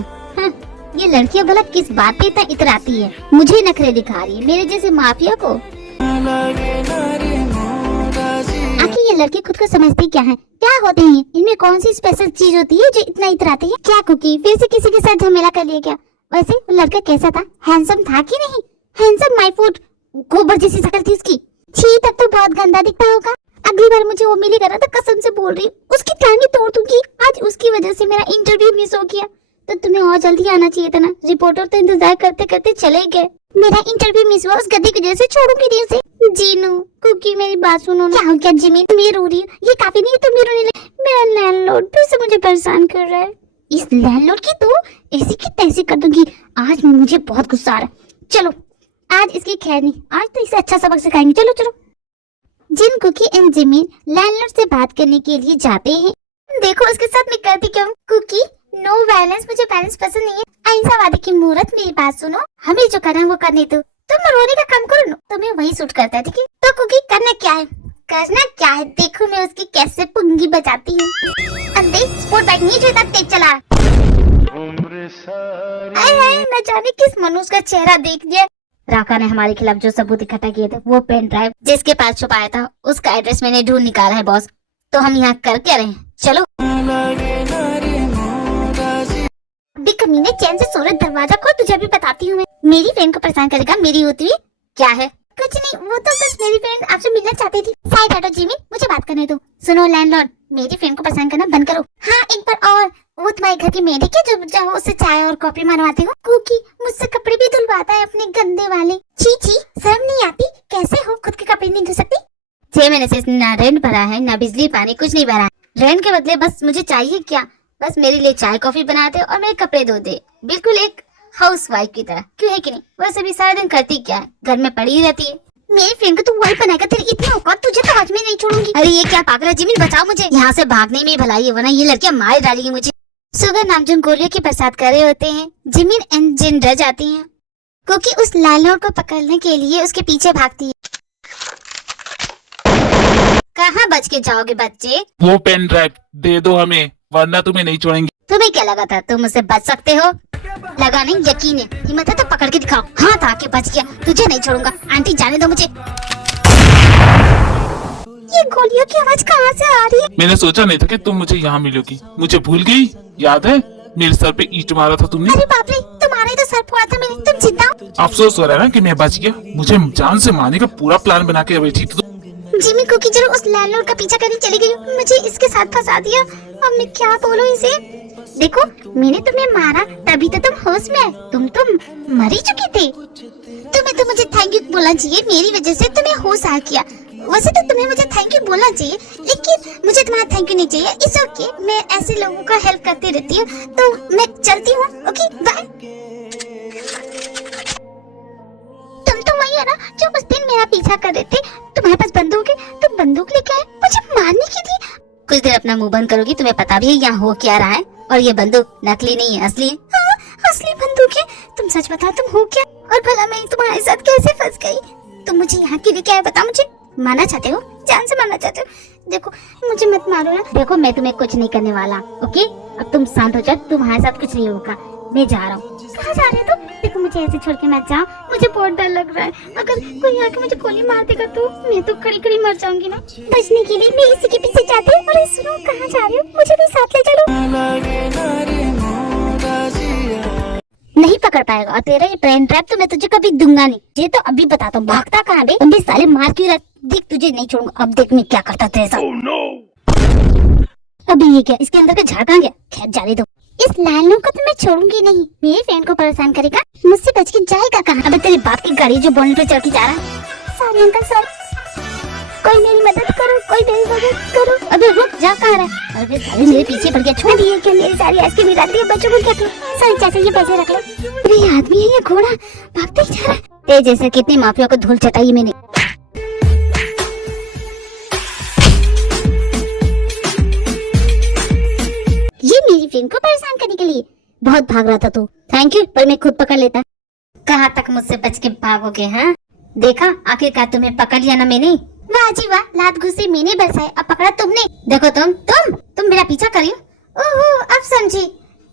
ये लड़कियां भला किस बात पे इतना इतराती है? मुझे नखरे दिखा रही है मेरे जैसे माफिया को। आखिर ये लड़के खुद को समझते क्या है? क्या होते हैं? इनमें कौन सी स्पेशल चीज होती है जो इतना इतराते हैं? क्या कुकी फिर से किसी के साथ झमेला कर लिया क्या? वैसे वो लड़का कैसा था? हैंडसम था कि नहीं? हैंडसम माय फूड, गोबर जैसी शक्ल थी उसकी। छी, तब तो बहुत गंदा दिखता होगा। अगली बार मुझे वो मिलेगा ना तो कसम से बोल रही हूँ उसकी टांगे तोड़ दूंगी। आज उसकी वजह से मेरा इंटरव्यू मिस हो गया। तो तुम्हें और जल्दी आना चाहिए था ना। रिपोर्टर तो इंतजार करते करते चले गए। मेरा इंटरव्यू मिस हुआ, उस गद्दी की वजह से छोड़ूंगी नहीं उसे। जीनू कुकी मेरी बात सुनो। क्या हो गया जिमी? तुम ये रो रही हो? ये काफी नहीं, तुम भी रोने लगी। मेरा लैंडलॉर्ड फिर से मुझे परेशान कर रहा है। इस लैंडलॉर्ड की तो ऐसी की तैसी कर दूंगी। आज मुझे बहुत गुस्सा आ रहा है। चलो आज इसकी खैर नहीं, आज तो इसे अच्छा सबक सिखाएंगे। चलो चलो। जिन कुकी एंड जिमी लैंडलॉर्ड से बात करने के लिए जाते हैं। देखो उसके साथ मैं करती क्यों? कुकी नो वायलेंस, मुझे वायलेंस पसंद नहीं है। अहिंसावादी की मूर्त, मेरी बात सुनो। हमें जो करना है वो करने दो। तुम रोने का काम करो ना, तुम्हें वही सूट करता है, ठीक है? तो कुकी करना क्या है? करना क्या है? देखो मैं उसकी कैसे पुंगी बजाती हूँ। अब देख स्पोर्ट बाइक नहीं जो इतना तेज चला। न जाने किस मनुष्य का चेहरा देख लिया। राका ने हमारे खिलाफ जो सबूत इकट्ठा किए थे, वो पेन ड्राइव जिसके पास छुपाया था, उसका एड्रेस मैंने ढूंढ निकाला है बॉस। तो हम यहाँ कर क्या रहे हैं? चलो। कमीने चैन से सोरे दरवाजा खोल, तुझे भी बताती हूँ मैं। मेरी फ्रेंड को परेशान करेगा मेरी होती हुई? क्या है? कुछ नहीं, वो तो बस मेरी फ्रेंड आपसे मिलना चाहती थी। साइड हटो जिमी, मुझे बात करने दो। सुनो लैंडलॉर्ड, मेरी फ्रेंड को परेशान करना बंद करो। हाँ एक बार और, वो तुम्हारे घर की मेड है क्या जो चाहो उससे चाय और कॉफी मनवाते हो? कुकी मुझसे कपड़े भी धुलवाता है अपने गंदे वाले। छी छी, शर्म नहीं आती? कैसे हो, खुद के कपड़े नहीं धो सकती? 6 महीने से इसने ना रेंट भरा है ना बिजली पानी, कुछ नहीं भरा है। रेंट के बदले बस मुझे चाहिए क्या? बस मेरे लिए चाय कॉफी बना दे और मेरे कपड़े धो दे, बिल्कुल एक हाउसवाइफ की तरह। क्यों है कि नहीं? वैसे भी सारा दिन करती क्या है, घर में पड़ी रहती है। मेरी फ्रेंड को तू वही बनाएगा, तेरी इतनी औकात, तुझे तो आज में नहीं छोड़ूंगी। अरे ये क्या पागल है जिमी, बचाओ मुझे। यहाँ से भागने में भलाई है, वरना ये लड़कियां मार डालेगी मुझे। सुगर नामजन गोलियों की बरसात कर रहे होते हैं। जिमिन एंड जिन डर जाती हैं क्योंकि उस लैंडलॉर्ड को पकड़ने के लिए उसके पीछे भागती है। कहाँ बच के जाओगे बच्चे? वो पेन ड्राइव दे दो हमें, वरना तुम्हें नहीं छोड़ेंगे। तुम्हें क्या लगा था तुम मुझसे बच सकते हो? लगा नहीं, यकीन है। हिम्मत है तो पकड़ के दिखाओ। हाथ आके बच गया, तुझे नहीं छोड़ूंगा। आंटी जाने दो मुझे। ये गोलियों की आवाज कहाँ से आ रही है? मैंने सोचा नहीं था कि तुम मुझे यहाँ मिलोगी। मुझे भूल गई? याद है मेरे सर पे ईंट मारा था तुमने? अरे बाप रे, तुम्हारा ही तो सर फोड़ा था मैंने। तुम जिंदा हो? अफसोस हो रहा है ना कि मैं बच गया। मुझे जान से मारने का पूरा प्लान बना के बैठी थी। जिमी कुकी जरूर उस लैंडलॉर्ड का पीछा करने चली गई। मुझे इसके साथ फंसा दिया। अब मैं क्या बोलूं इसे? देखो मैंने तुम्हें मारा तभी तो तुम होश में आए। तुम तो मर ही चुके थे। तुम्हें तो मुझे थैंक यू बोलना चाहिए, मेरी वजह से तुम्हें होश आ गया। वैसे तो तुम्हें मुझे थैंक यू बोलना चाहिए, लेकिन मुझे तुम्हारा थैंक यू नहीं चाहिए। इट्स ओके, मैं ऐसे लोगों का हेल्प करती रहती हूँ। तो मैं चलती हूँ। Okay bye. तुम तो वही है ना जो उस दिन मेरा पीछा कर रहे थे। तुम्हारे पास बंदूक है, तुम बंदूक लेके आए मुझे मारने के लिए। कुछ देर अपना मुंह बंद करोगी? तुम्हें पता भी है यहाँ हो क्या रहा है। और ये बंदूक नकली नहीं है, असली है। हाँ, असली बंदूक है। तुम सच बताओ तुम हो क्या? और भला मैं तुम्हारे साथ कैसे फंस गई? तुम मुझे यहाँ के लिए क्या है बता मुझे। मारना चाहते हो? जान से मारना चाहते हो? देखो मुझे मत मारो ना। देखो मैं तुम्हें कुछ नहीं करने वाला। ओके अब तुम शांत हो जाओ, तुम्हारे साथ कुछ नहीं होगा। मैं जा रहा हूँ। कहाँ जा रहे हो तुम? देखो मुझे ऐसे छोड़ के मत जाओ, मुझे बहुत डर लग रहा है। अगर कोई आके मुझे गोली मार देगा तो मैं तो खड़ी खड़ी मर जाऊंगी ना। बचने के लिए मैं इसी के पीछे जाती हूँ। और सुनो कहाँ जा रहे हो? मुझे भी साथ ले चलो। नहीं पकड़ पाएगा और तेरा ये पेन ड्राइव तो मैं तुझे कभी दूंगा नहीं। ये तो अभी बताता हूँ। भागता कहाँ बे? तुम भी साले मार क्यों रहा? देख तुझे नहीं छोड़ूंगा। अब देख मैं क्या करता तेरे साथ। अभी ये क्या? इसके अंदर का झाड़ कहाँ गया? खैर जाने दो। इस लैंडलॉर्ड को तो मैं छोड़ूंगी नहीं। मेरी फ्रेंड को परेशान करेगा, मुझसे बच के जाएगा कहाँ? अबे तेरे बाप की गाड़ी जो बोनट पे चढ़ के जा रहा है। Sorry uncle sorry. कोई मेरी मदद करो, कोई मेरी मदद करो। अबे रुक जा, कहाँ रहा? अरे साले मेरे पीछे पड़ गया, छोड़ दिए क्या? मेरी सारी आइसक्रीम मिला दी, बच्चों को क्या करूं? सारे चाचा ये पैसे रख ले। अरे ये आदमी है या घोड़ा? भागते ही जा रहा है। तेज जैसे कितने माफिया को धूल चटाई मैंने। ये मेरी फ्रेंड को परेशान करने के लिए बहुत भाग रहा था तू। थैंक यू, पर मैं खुद पकड़ लेता। कहाँ तक मुझसे बच के भागोगे? हाँ देखा, आखिरकार तुम्हें पकड़ लिया ना मैंने। वाह जी वाह, लात घुसे मैंने बरसाए, अब पकड़ा तुमने। देखो तुम मेरा पीछा करियो। ओहो अब समझी,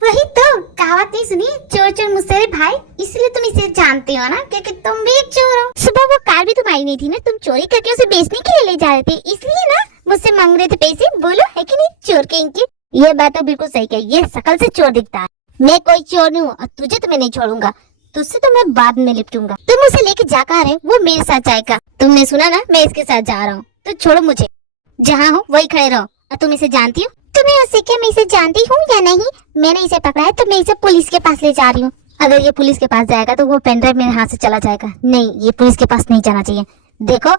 वही तो कहावत नहीं सुनी, चोर चोर मुझसे रे भाई, इसलिए तुम इसे जानते हो ना, क्योंकि तुम भी एक चोर हो। सुबह वो कार भी तुम्हारी नहीं थी ना, तुम चोरी करके उसे बेचने के लिए ले जा रहे थे, इसलिए ना मुझसे मांग रहे थे पैसे। बोलो है कि नहीं, चोर के इनके। ये बात तो बिल्कुल सही कही, ये शकल से चोर दिखता है। मैं कोई चोर नहीं हूँ और तुझे तो मैं नहीं छोड़ूंगा, तुझसे तो मैं बाद में निपटूंगा। तुम उसे लेके जा कहाँ रहे? वो मेरे साथ जाएगा। तुमने सुना ना, मैं इसके साथ जा रहा हूँ, तो छोड़ो मुझे, जहाँ हो वही खड़े रहो। और तुम इसे जानती हो? तुम्हें उससे क्या मैं इसे जानती हूँ या नहीं? मैंने इसे पकड़ा है तो मैं इसे पुलिस के पास ले जा रही हूँ। अगर ये पुलिस के पास जाएगा तो वो पेनड्राइव मेरे हाथ से चला जाएगा। नहीं, ये पुलिस के पास नहीं जाना चाहिए। देखो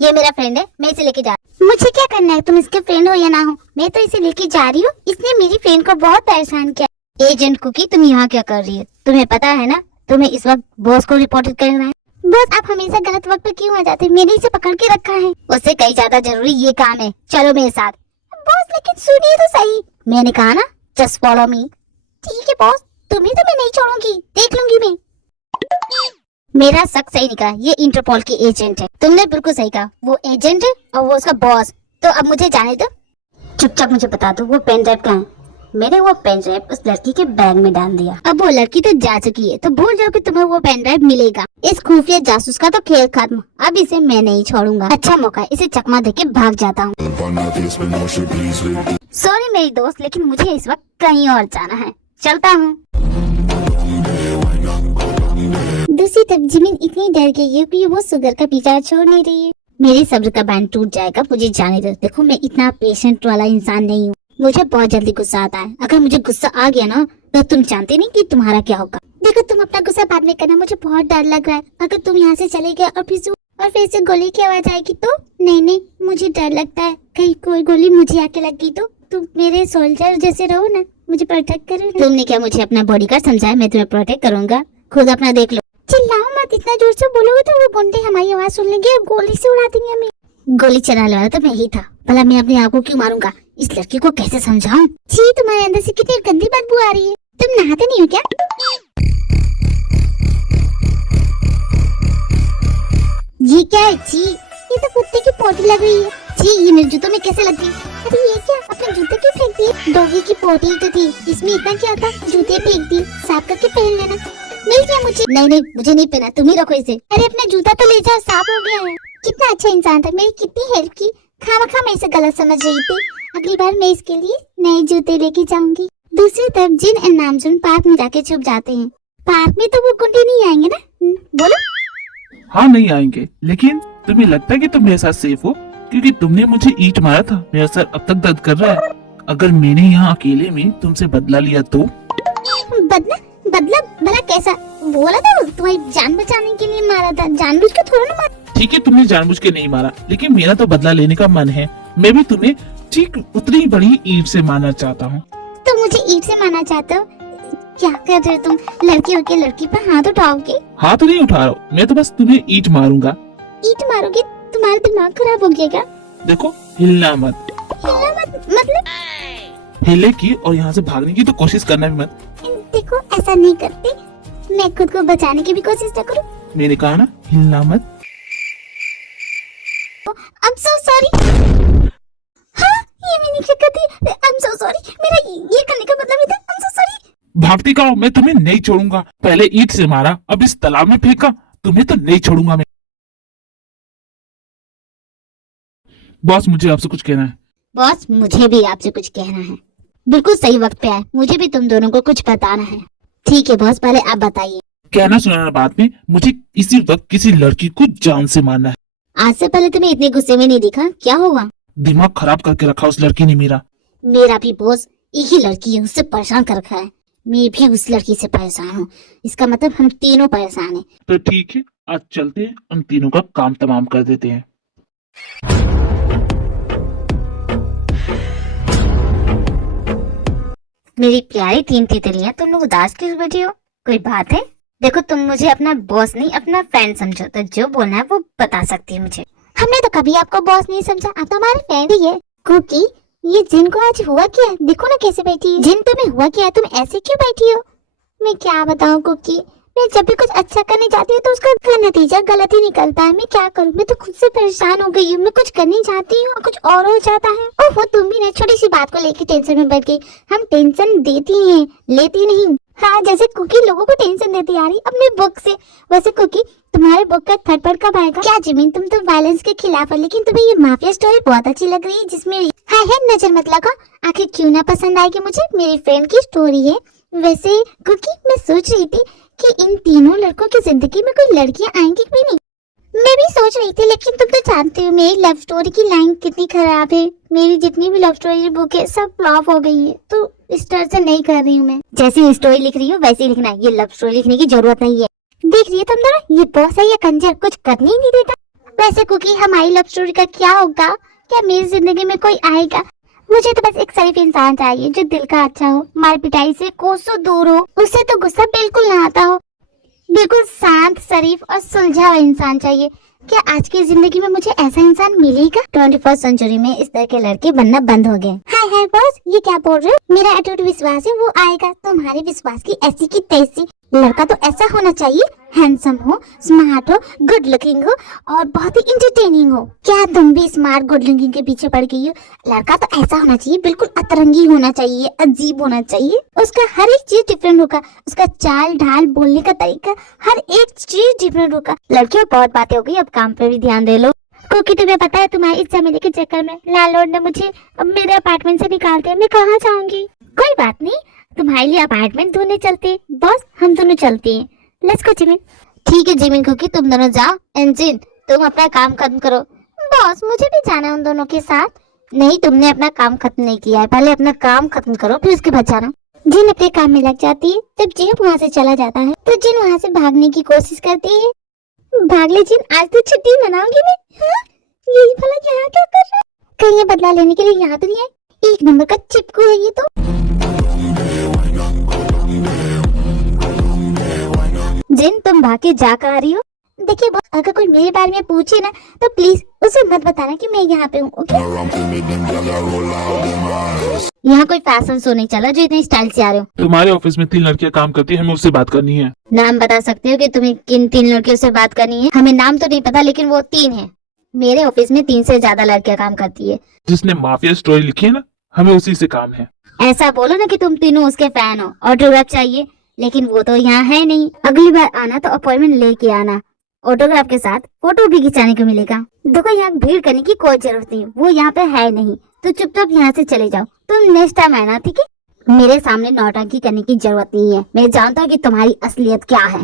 ये मेरा फ्रेंड है, मैं इसे लेके जा रही हूँ। मुझे क्या करना है, तुम इसके फ्रेंड हो या ना हो, मैं तो इसे लेके जा रही हूँ। इसने मेरी फ्रेंड को बहुत परेशान किया। एजेंट कुकी, तुम यहाँ क्या कर रही है? तुम्हें पता है ना तुम्हें इस वक्त बॉस को रिपोर्ट करना है। बॉस आप हमेशा गलत वक्त पे क्यों आ जाते हैं? मैंने इसे पकड़ के रखा है, उससे कहीं ज्यादा जरूरी ये काम है। चलो मेरे साथ। बॉस लेकिन सुनिए तो सही, मैंने कहा ना जस्ट फॉलो मी। ठीक है बॉस, तुम्हें तो मैं नहीं छोड़ूंगी, देख लूंगी मैं। मेरा शक सही निकला, ये इंटरपोल की एजेंट है। तुमने बिल्कुल सही कहा, वो एजेंट है और वो उसका बॉस। तो अब मुझे जाने दो। चुपचाप मुझे बता दो वो पेन ड्राइव कहाँ है? मैंने वो पेन ड्राइव उस लड़की के बैग में डाल दिया। अब वो लड़की तो जा चुकी है, तो भूल जाओ कि तुम्हें वो पेन ड्राइव मिलेगा। इस खुफिया जासूस का तो खेल खत्म, अब इसे मैं नहीं छोड़ूंगा। अच्छा मौका है, इसे चकमा देके भाग जाता हूँ। सॉरी मेरी दोस्त, लेकिन मुझे इस वक्त कहीं और जाना है, चलता हूँ। दूसरी तरफ जिमिन इतनी डर गई है कि वो सुगर का पीछा छोड़ नहीं रही है। मेरे सब्र का बैंड टूट जाएगा, मुझे जाने दो। देखो मैं इतना पेशेंट वाला इंसान नहीं हूँ, मुझे बहुत जल्दी गुस्सा आता है। अगर मुझे गुस्सा आ गया ना तो तुम जानते नहीं कि तुम्हारा क्या होगा। देखो तुम अपना गुस्सा बाद में करना, मुझे बहुत डर लग रहा है। अगर तुम यहाँ से चले गए और फिर से गोली की आवाज आएगी तो? नहीं, मुझे डर लगता है, कहीं कोई गोली मुझे आके लग गई तो? तुम मेरे सोल्जर जैसे रहो ना, मुझे प्रोटेक्ट करो ना। तुमने क्या मुझे अपना बॉडीगार्ड समझा है? मैं तुम्हें प्रोटेक्ट करूंगा, खुद अपना देख लो। चिल्लाओ मत, इतना जोर से बोलोगे तो वो गुंडे हमारी आवाज सुन लेंगे और गोली से उड़ा देंगे हमें। गोली चलाने वाला तो मैं ही था, भला मैं अपने आप को क्यों मारूंगा? इस लड़की को कैसे समझाऊं? जी तुम्हारे अंदर से कितनी गंदी बदबू आ रही है, तुम नहाते नहीं हो क्या? ये क्या है? जी ये तो कुत्ते की पोटी लग रही है। जी ये मेरे जूतों में कैसे लग गई? अरे ये क्या, अपने जूते क्यों फेंक दिए? डॉगी की पोटी तो थी, इसमें इतना क्या था, जूते फेंक दिए, साफ करके पहन लेना। मिल गया मुझे। नहीं मुझे नहीं पहना, तुम ही रखो इसे। अरे अपना जूता तो ले जाओ, साफ हो गया है। कितना अच्छा इंसान था, मेरी कितनी हेल्प की। खामखा मैं इसे गलत समझ रही थी, अगली बार मैं इसके लिए नए जूते लेके जाऊंगी। दूसरी तरफ जिन और नामजुन पार्क में जाके छुप जाते हैं। पार्क में तो वो गुंडे नहीं आएंगे ना? बोलो। हाँ नहीं आएंगे, लेकिन तुम्हें लगता है कि तुम मेरे साथ सेफ हो? क्योंकि तुमने मुझे ईंट मारा था, मेरा सर अब तक दर्द कर रहा है। अगर मैंने यहाँ अकेले में तुमसे बदला लिया तो? बदला भला कैसा? बोला था तुम्हारी जान बचाने के लिए मारा था, जानबूझ के थोड़ा ना मारा। ठीक है तुमने जानबूझ के नहीं मारा, लेकिन मेरा तो बदला लेने का मन है। मैं भी तुम्हें ठीक उतनी बड़ी ईंट से मारना चाहता हूँ। तो मुझे ईंट से मारना चाहते हो? क्या कर रहे हो तुम? लड़की होके लड़की पर हाथ उठाओगे? हाथ नहीं उठा रहा हूँ, मैं तो बस तुम्हें ईंट मारूंगा। ईंट मारोगे? तुम्हारा दिमाग खराब हो गया क्या? देखो हिलना मत। हिलना मत मतलब? हिले की और यहाँ से भागने की तो कोशिश करना भी मत। देखो ऐसा नहीं करते, मैं खुद को बचाने की भी कोशिश न करूं। मैंने कहा ना हिलना मत। I'm so sorry। हाँ ये मैंने क्या कर दिया? I'm so sorry, मेरा ये करने का मतलब ही था। I'm so sorry। भागती का मैं तुम्हें नहीं छोड़ूंगा। पहले ईंट से मारा, अब इस तालाब में फेंका, तुम्हें तो नहीं छोड़ूंगा मैं। बॉस मुझे आपसे कुछ कहना है। बॉस मुझे भी आपसे कुछ कहना है। बिल्कुल सही वक्त पे आए, मुझे भी तुम दोनों को कुछ बताना है। ठीक है बॉस, पहले आप बताइए। कहना सुनाना बाद में, मुझे इसी वक्त किसी लड़की को जान से मारना है। आज से पहले तुम्हें इतने गुस्से में नहीं दिखा, क्या हुआ? दिमाग खराब करके रखा उस लड़की ने मेरा। मेरा भी बॉस, एक ही लड़की है, उससे परेशान कर रखा है। मैं भी उस लड़की से परेशान हूँ, इसका मतलब हम तीनों परेशान हैं। तो ठीक है, आज चलते हैं, उन तीनों का काम तमाम कर देते हैं। मेरी प्यारी 3 तितलियां, तुम लोग उदास क्यों बैठी हो? कोई बात है? देखो तुम मुझे अपना बॉस नहीं अपना फ्रेंड समझो, तो जो बोलना है वो बता सकती है मुझे। हमने तो कभी आपको बॉस नहीं समझा, आप तो हमारे फ्रेंड ही है। कुकी, ये जिन को आज हुआ क्या है? देखो ना कैसे बैठी है। जिन तुम्हें हुआ क्या है? तुम ऐसे क्यों बैठी हो? मैं क्या बताऊं कुकी, मैं जब भी कुछ अच्छा करने जाती हूँ तो उसका नतीजा गलत ही निकलता है। मैं क्या करूँ, मैं तो खुद से परेशान हो गई हूँ। मैं कुछ करने जाती हूँ और कुछ और हो जाता है। ओहो, तुम भी ना छोटी सी बात को लेके टेंशन में बैठ गई। हम टेंशन देती हैं, लेती नहीं। हाँ, जैसे कुकी लोगों को टेंशन देती आ रही अपने बुक से। वैसे कुकी, तुम्हारे बुक का थर्ड पार्ट कब आएगा? क्या जिमिन, तुम तो वायलेंस के खिलाफ हो, लेकिन तुम्हें ये माफिया स्टोरी बहुत अच्छी लग रही है जिसमें हाँ है नजर मत लगाओ। आखिर क्यों ना पसंद आएगी मुझे, मेरी फ्रेंड की स्टोरी है। वैसे कुकी, मैं सोच रही थी कि इन तीनों लड़कों की जिंदगी में कोई लड़कियां आएंगी भी नहीं। मैं भी सोच रही थी, लेकिन तुम तो जानते हो मेरी लव स्टोरी की लाइन कितनी खराब है। मेरी जितनी भी लव स्टोरी बुक है सब फ्लॉप हो गई है, तो इस तरह से नहीं कर रही हूँ मैं। जैसी स्टोरी लिख रही हूँ वैसे ही लिखना है, ये लव स्टोरी लिखने की जरूरत नहीं है। देख रही है तुम दोनों, ये बॉस है या कंजर, कुछ करने ही नहीं देता। वैसे कुकी, हमारी लव स्टोरी का क्या होगा? क्या मेरी जिंदगी में कोई आएगा? मुझे तो बस एक शरीफ इंसान चाहिए जो दिल का अच्छा हो, मार पिटाई से कोसों दूर हो, उससे तो गुस्सा बिल्कुल ना आता हो। बिल्कुल शांत, शरीफ और सुलझा हुआ इंसान चाहिए। क्या आज की जिंदगी में मुझे ऐसा इंसान मिलेगा? 21st सेंचुरी में इस तरह के लड़के बनना बंद हो गए। हाय बॉस, ये क्या बोल रहे हो? मेरा अटूट विश्वास है वो आएगा। तुम्हारे विश्वास की ऐसी की तैसी। लड़का तो ऐसा होना चाहिए, हैंडसम हो, स्मार्ट हो, गुड लुकिंग हो और बहुत ही इंटरटेनिंग हो। क्या तुम भी स्मार्ट गुड लुकिंग के पीछे पड़ गई हो? लड़का तो ऐसा होना चाहिए, बिल्कुल अतरंगी होना चाहिए, अजीब होना चाहिए। उसका हर एक चीज डिफरेंट होगा, उसका चाल ढाल, बोलने का तरीका, हर एक चीज डिफरेंट होगा। लड़कियों, बहुत बातें हो गई, अब काम पे भी ध्यान दे लो। क्योंकि तुम्हें पता है, तुम्हारी इस झमेले के चक्कर में लैंडलॉर्ड ने मुझे अब मेरे अपार्टमेंट से निकाल दिया। मैं कहाँ जाऊंगी? कोई बात नहीं, तुम्हारे लिए अपार्टमेंट ढूंढने चलते हैं। बॉस, हम दोनों चलते हैं। Let's go Jimin. ठीक है जिमिन कुकी, तुम दोनों जाओ। एंजिन, तुम अपना काम खत्म करो। बॉस, मुझे भी जाना है उन दोनों के साथ। नहीं, तुमने अपना काम खत्म नहीं किया है, पहले अपना काम खत्म करो फिर उसके बाद जाना। जिन अपने काम में लग जाती है, जब जिन वहाँ से चला जाता है तो जिन वहाँ से भागने की कोशिश करती है। भाग ले जिन, आज तो छुट्टी मनाऊंगी मैं। हाँ? यही भला यहाँ क्या कर रहा है? कहीं ये बदला लेने के लिए यहाँ तो नहीं है? एक नंबर का चिपकू है ये तो। जिन, तुम भाग के जा कर आ रही हो? देखिए बॉस, अगर कोई मेरे बारे में पूछे ना तो प्लीज उसे मत बताना कि मैं यहाँ पे हूँ, ओके? यहाँ कोई फैशन शो नहीं चला जो इतनी स्टाइल से आ रहे हो। तुम्हारे ऑफिस में 3 लड़कियां काम करती है, हमें उससे बात करनी है। नाम बता सकते हो कि तुम्हें किन 3 लड़कियों से बात करनी है? हमें नाम तो नहीं पता, लेकिन वो 3 है। मेरे ऑफिस में 3 से ज्यादा लड़कियां काम करती है। जिसने माफिया स्टोरी लिखी है ना, हमें उसी से काम है। ऐसा बोलो ना कि तुम तीनों उसके फैन हो। ऑटोग्राफ चाहिए, लेकिन वो तो यहाँ है नहीं। अगली बार आना तो अपॉइंटमेंट लेके आना। ऑटोग्राफ के साथ फोटो भी खिंचाने को मिलेगा। देखो, यहाँ भीड़ करने की कोई जरूरत नहीं, वो यहाँ पे है नहीं, तो चुपचाप यहाँ से चले जाओ। तुम नेक्स्ट टाइम आना, ठीक है? मेरे सामने नौटंकी करने की जरूरत नहीं है। मैं जानता हूँ कि तुम्हारी असलियत क्या है।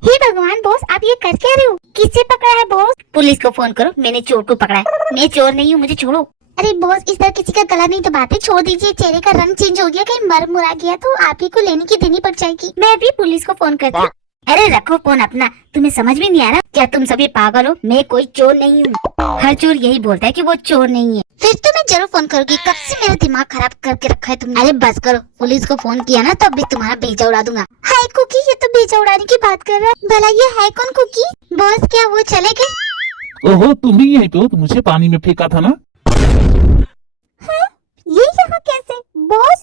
हे भगवान बॉस, आप ये कर क्या रहे हो? किससे पकड़ा है बॉस? पुलिस को फोन करो, मैंने चोर को पकड़ा है। मैं चोर नहीं हूँ, मुझे छोड़ो। अरे बॉस, इस तरह किसी का गला नहीं दबाते, छोड़ दीजिए। चेहरे का रंग चेंज हो गया, कहीं मर मुरा गया तो आप ही को लेने की देनी पड़ जाएगी। मैं अभी पुलिस को फोन करती हूँ। अरे रखो फोन अपना, तुम्हें समझ में नहीं आ रहा क्या? तुम सभी पागल हो? मैं कोई चोर नहीं हूँ। हर चोर यही बोलता है कि वो चोर नहीं है। फिर तो मैं जरूर फोन करूंगी, कब से मेरा दिमाग खराब करके रखा है तुमने। अरे बस करो, पुलिस को फोन किया ना तो अभी तुम्हारा बेजा उड़ा दूंगा। हाय कुकी, ये तो बेजा उड़ाने की बात कर रहा है। भला ये है कौन कुकी? बॉस, क्या वो चले गए? ओहो, तुम ही यहीं पे हो? तो मुझे पानी में फेंका था ना। ये यहाँ कैसे बॉस?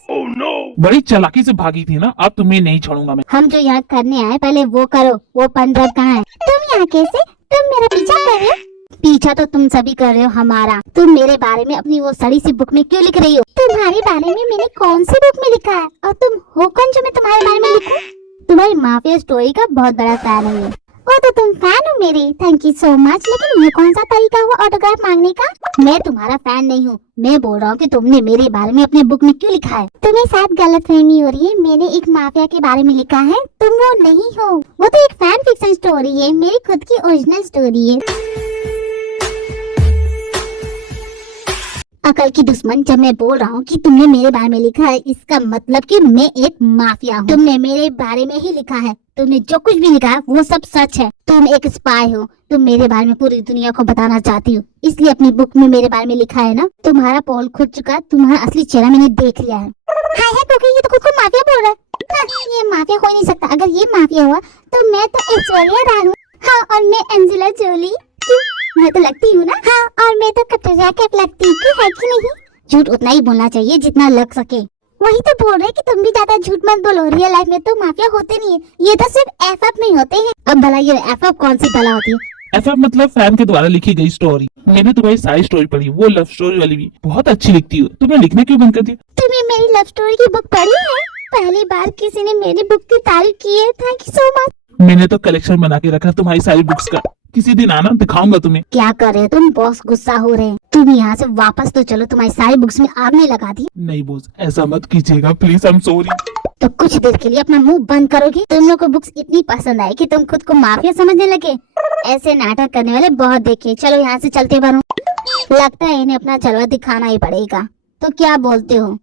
बड़ी चालाकी से भागी थी ना, अब तुम्हें नहीं छोड़ूंगा मैं। हम जो यहाँ करने आए पहले वो करो। वो पंद्रह कहाँ है? तुम यहाँ कैसे? तुम मेरा पीछा कर रहे हो? पीछा तो तुम सभी कर रहे हो हमारा। तुम मेरे बारे में अपनी वो सड़ी सी बुक में क्यों लिख रही हो? तुम्हारे बारे में मैंने कौन सी बुक में लिखा है? और तुम हो कौन जो मैं तुम्हारे बारे में लिखूं? तुम्हारी माफिया स्टोरी का बहुत बड़ा फैन हूँ मैं। ओ तो तुम फैन हो मेरे? Thank you so much. लेकिन ये कौन सा तरीका हुआ ऑटोग्राफ मांगने का? मैं तुम्हारा फैन नहीं हूँ। मैं बोल रहा हूँ कि तुमने मेरे बारे में अपने बुक में क्यों लिखा है? तुम्हें शायद गलतफहमी हो रही है। मैंने एक माफिया के बारे में लिखा है, तुम वो नहीं हो। वो तो एक फैन फिक्शन स्टोरी है, मेरी खुद की ओरिजिनल स्टोरी है। अकल की दुश्मन, जब मैं बोल रहा हूँ कि तुमने मेरे बारे में लिखा है, इसका मतलब कि मैं एक माफिया हूँ। तुमने मेरे बारे में ही लिखा है, तुमने जो कुछ भी लिखा है वो सब सच है। तुम एक स्पाई हो, तुम मेरे बारे में पूरी दुनिया को बताना चाहती हो, इसलिए अपनी बुक में मेरे बारे में लिखा है ना। तुम्हारा पोल खुद चुका, तुम्हारा असली चेहरा मैंने देख लिया है। हाय हाय कुकी, ये तो खुद को माफिया बोल रहा है। हाँ, ये माफिया हो नहीं सकता। अगर ये माफिया हुआ तो मैं तो ऐश्वर्या राय हूँ। हाँ, और मैं एंजेला जोली। क्यों, मैं तो लगती हूँ ना। हाँ, और मैं तो कटरीना कैफ लगती हूँ, है कि नहीं? झूठ उतना ही बोलना चाहिए जितना लग सके। वही तो बोल रहे कि तुम भी ज्यादा झूठ मत बोलो। रियल लाइफ में तो माफिया होते नहीं है, ये तो सिर्फ एफएफ में होते हैं। अब भला ये एफएफ कौन सी भला होती है? ऐसा मतलब फैन के द्वारा लिखी गई स्टोरी। मैंने तुम्हारी सारी स्टोरी पढ़ी, वो लव स्टोरी वाली भी। बहुत अच्छी लिखती हो। तुमने लिखना क्यों बंद कर दिया? तुमने मेरी लव स्टोरी की बुक पढ़ी है? पहली बार किसी ने मेरी बुक की तारीफ की है। Thank you so much. मैंने तो कलेक्शन बना के रखा तुम्हारी सारी बुक्स का। किसी दिन आना, दिखाऊंगा तुम्हें। क्या कर रहे हो तुम? बॉस गुस्सा हो रहे हैं। तुम यहाँ से वापस तो चलो, तुम्हारी सारी बुक्स में आग नहीं लगा दी। नहीं बॉस, ऐसा मत कीजिएगा प्लीज, आई एम सॉरी। तो कुछ देर के लिए अपना मुंह बंद करोगे? तुम लोग को बुक्स इतनी पसंद आई कि तुम खुद को माफिया समझने लगे। ऐसे नाटक करने वाले बहुत देखे। चलो यहाँ से चलते बनो। लगता है इन्हें अपना जलवा दिखाना ही पड़ेगा। तो क्या बोलते हो?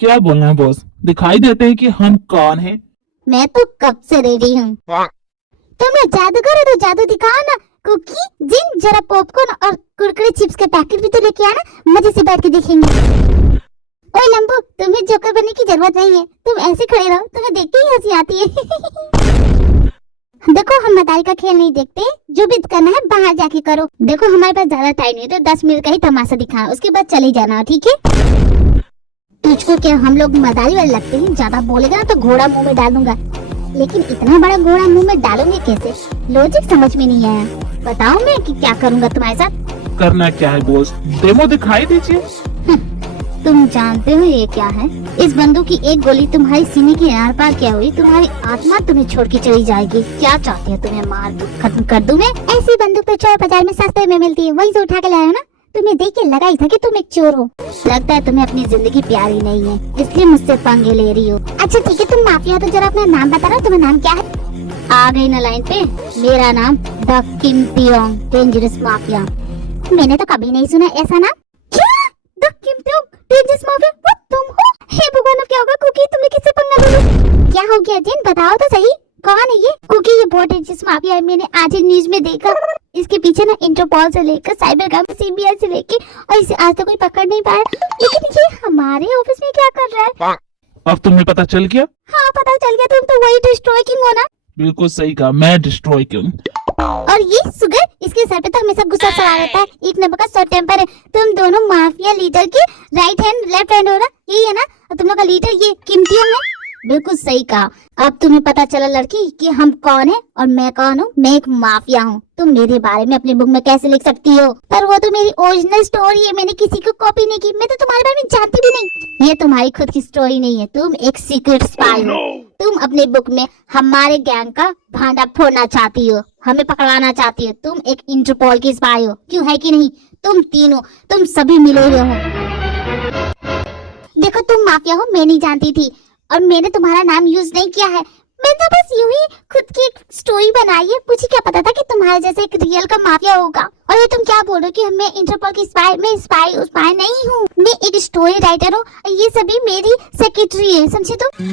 क्या बोलना है बॉस? दिखाई देते हैं कि हम कौन हैं। मैं तो कब से रेडी हूँ। तुम लोग जादू करो तो जादू दिखाओ ना। कुकी, जिन, जरा पॉपकॉर्न और कुरकुरे चिप्स के पैकेट भी तो लेके आना, मजे से बैठ के देखेंगे। ओए लंबू, तुम्हें जोकर बनने की जरूरत नहीं है। तुम ऐसे खड़े रहो, तुम्हें देख के ही हंसी आती है। देखो, हम मदारी का खेल नहीं देखते। जो भी करना है बाहर जाके करो। देखो, हमारे पास ज्यादा टाइम नहीं है, तो 10 मिनट का ही तमाशा दिखाना, उसके बाद चले जाना, ठीक है? तुझको क्या हम लोग मदारी वाले लगते हैं? ज्यादा बोलेगा ना तो घोड़ा मुंह में डाल दूंगा। लेकिन इतना बड़ा घोड़ा मुंह में डालूंगी कैसे? लॉजिक समझ में नहीं आया। बताओ मैं कि क्या करूंगा तुम्हारे साथ? करना क्या है बॉस? डेमो दिखाई दीजिए। तुम जानते हो ये क्या है? इस बंदूक की एक गोली तुम्हारी सीने के आर पार क्या हुई, तुम्हारी आत्मा तुम्हें छोड़ के चली जाएगी। क्या चाहती है? तुम्हें मार दूं, खत्म कर दूं मैं? ऐसी बंदूक तो चोर बाजार में सस्ते में मिलती है, वहीं से उठा के लाए हो ना? तुम्हें देख के लगा ही था कि तुम एक चोर हो। लगता है तुम्हें अपनी जिंदगी प्यारी नहीं है, इसलिए मुझसे पंगे ले रही हो। अच्छा ठीक है, तुम माफिया तो जरा अपना नाम बता रहा। तुम्हारा नाम क्या है? आ गई ना लाइन पे? मेरा नाम the Kim Pyong, dangerous mafia. मैंने तो कभी नहीं सुना ऐसा नाम। क्या? The Kim Pyong, dangerous mafia? वो तुम हो? हे भगवान, अब क्या होगा? कुकी, तुमने किससे पंगा लिया? क्या हो गया जिन? बताओ तो सही, कौन है ये? कुकी, ये बहुत डेंजरस माफिया है। मैंने आज ही न्यूज में देखा। इसके पीछे ना इंटरपोल से लेकर साइबर क्राइम, सीबीआई से लेके, और इसे आज तक कोई पकड़ नहीं पाया। लेकिन ये हमारे ऑफिस में क्या कर रहा है? अब तुम्हें पता चल गया? हाँ, पता चल गया। तुम तो वही डिस्ट्रॉय किंग हो ना? बिल्कुल सही कहा, मैं डिस्ट्रॉय किंग। और ये सुगर, इसके सर पे तो हमेशा गुस्सा सवार रहता है। एक नंबर का शॉर्ट टेम्पर है। तुम दोनों माफिया लीडर के राइट हैंड लेफ्ट हैंड हो ना? यही है ना? और तुम लोग का लीडर ये किम पियोंग है। बिल्कुल सही कहा। अब तुम्हें पता चला लड़की कि हम कौन है और मैं कौन हूँ। मैं एक माफिया हूँ। तुम मेरे बारे में अपनी बुक में कैसे लिख सकती हो? पर वो तो मेरी ओरिजिनल स्टोरी है, मैंने किसी को कॉपी नहीं की। मैं तो तुम्हारे बारे में जानती भी नहीं। ये तुम्हारी खुद की स्टोरी नहीं है, तुम एक सीक्रेट स्पाई हो। तुम अपने बुक में हमारे गैंग का भांडा फोड़ना चाहती हो, हमें पकड़वाना चाहती हो। तुम एक इंटरपोल की स्पाई हो, क्यों है कि नहीं? तुम तीनों, तुम सभी मिले हुए हो। देखो, तुम माफिया हो, मैं नहीं जानती थी, और मैंने तुम्हारा नाम यूज नहीं किया है। मैं तो बस यूं ही खुद की एक स्टोरी बनाई है। मुझे क्या पता था कि तुम्हारे जैसे एक रियल का माफिया होगा। और ये तुम क्या बोल रहे हो कि मैं इंटरपोल की स्पाई? मैं स्पाई नहीं हूँ, मैं एक स्टोरी राइटर हूँ। ये सभी मेरी सेक्रेटरी है, समझे तुम?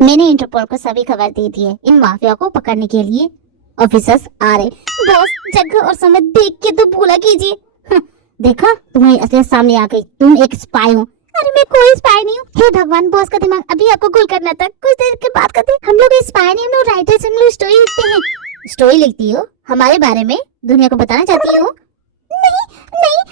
मैंने इंटरपोल को सभी खबर दे दी है। इन माफिया को पकड़ने के लिए ऑफिसर्स आ रहे। बॉस, जगह और समय देख के तो भूला कीजिए। देखा, तुम्हारी असलियत सामने आ गई। तुम एक स्पाई हो। अरे मैं कोई स्पाई नहीं हूँ। हे भगवान, बॉस का दिमाग अभी आपको गोल करना था। कुछ देर के बाद करते। हम लोग स्पाई नहीं, हम लोग राइटर्स, हम लोग स्टोरी लिखते हैं। स्टोरी लिखती हो हमारे बारे में? दुनिया को बताना चाहती हो? नहीं,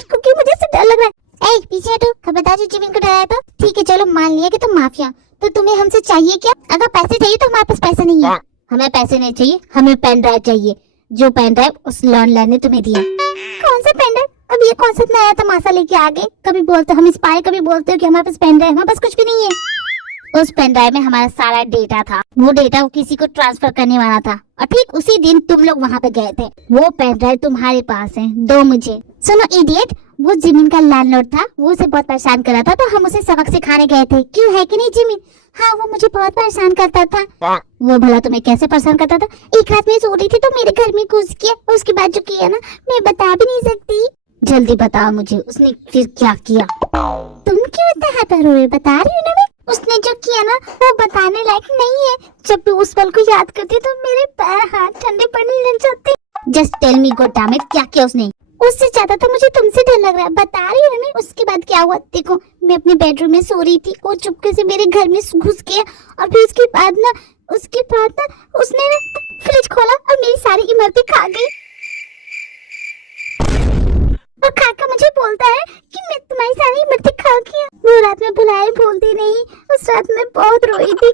क्योंकि मुझे इससे डर लग रहा है। पीछे हटो, खबरदार जो जिमिन को डराया था। ठीक है, चलो मान लिया कि तुम माफिया। तो तुम्हें हमसे चाहिए क्या? अगर पैसे चाहिए तो हमारे पास पैसा नहीं है। हमें पैसे नहीं चाहिए, हमें पेन ड्राइव चाहिए। जो पेन ड्राइव उस लॉन्डलर ने तुम्हें दिया। कौन सा पेन ड्राइव? अब ये कौन सा नया तमाशा लेके आ गए? कभी बोलते हम स्पाई, कभी बोलते हो कि हमारे पास पेन ड्राइव। हमारे पास कुछ भी नहीं है। उस पेन ड्राइव में हमारा सारा डेटा था। वो डेटा किसी को ट्रांसफर करने वाला था, और ठीक उसी दिन तुम लोग वहाँ पे गए थे। वो पेन ड्राइव तुम्हारे पास है, दो मुझे। सुनो इडियट, वो जिमिन का लैंडलॉर्ड था, वो उसे बहुत परेशान कर रहा था, तो हम उसे सबक सिखाने गए थे। क्यों, है कि नहीं जिमिन? हाँ, वो मुझे बहुत परेशान करता था। वो भला तुम्हें कैसे परेशान करता था? एक रात में सो रही थी तो मेरे घर में घुस गया, और उसके बाद जो किया ना, मैं बता भी नहीं सकती। जल्दी बताओ मुझे, उसने फिर क्या किया? तुम क्यों इतना हाथ रो रहे? बता रही हो ना मैं। उसने जो किया ना वो बताने लायक नहीं है। जब भी उस पल को याद करती तो मेरे पैर हाथ ठंडे पड़ने लग जाते। Just tell me god damn it, क्या किया उसने? उससे ज्यादा तो मुझे तुमसे डर लग रहा है, बता रही हूँ मैं। उसके बाद क्या हुआ देखो, मैं अपने बेडरूम में सो रही थी, वो चुपके से मेरे घर में घुस गया और फिर उसके बाद ना उसने ना फ्रिज खोला और मेरी सारी इमरती खा गई। और खाकर मुझे बोलता है कि मैं तुम्हारी सारी इमरती खा गया। वो रात में बुलाए बोलती नहीं, उस रात में बहुत रोई थी।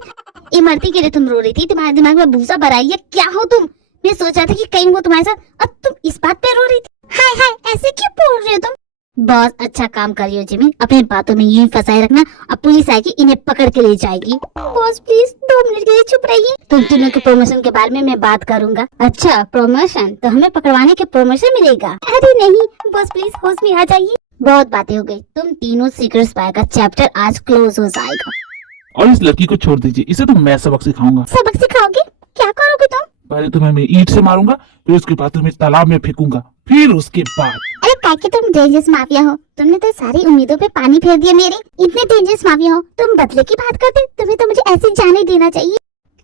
इमरती के लिए तुम रो रही थी? तुम्हारे दिमाग में भूसा भरा है, क्या हो तुम? मैं सोचा था कि कहीं वो तुम्हारे साथ, अब तुम इस बात पे रो रही थी। हाय हाय, ऐसे क्यों बोल रहे हो तुम? बहुत अच्छा काम कर रही हो जिमी, अपनी बातों में यूं फंसाए रखना। अब पुलिस आएगी, इन्हें पकड़ के ले जाएगी। बॉस प्लीज 2 मिनट के लिए चुप रहिए। तुम तीनों के प्रमोशन के बारे में मैं बात करूंगा। अच्छा प्रमोशन? तो हमें पकड़वाने के प्रमोशन मिलेगा? अरे नहीं बॉस प्लीज होश में आ जाइए। बहुत बातें हो गई, तुम तीनों सीक्रेट स्पाई का चैप्टर आज क्लोज हो जाएगा। और इस लड़की को छोड़ दीजिए, इसे तो मैं सबक सिखाऊंगा। सबक सिखाओगे? क्या करोगे तुम? पहले तुम्हें मैं ईंट से मारूंगा, फिर उसके बाद तुम्हें तालाब में फेंकूंगा, फिर उसके बाद। अरे काके तुम डेंजरस माफिया हो, तुमने तो सारी उम्मीदों पे पानी फेर दिया मेरी। इतने डेंजरस माफिया हो, तुम बदले की बात करते? तुम्हें तो मुझे ऐसे जाने देना चाहिए,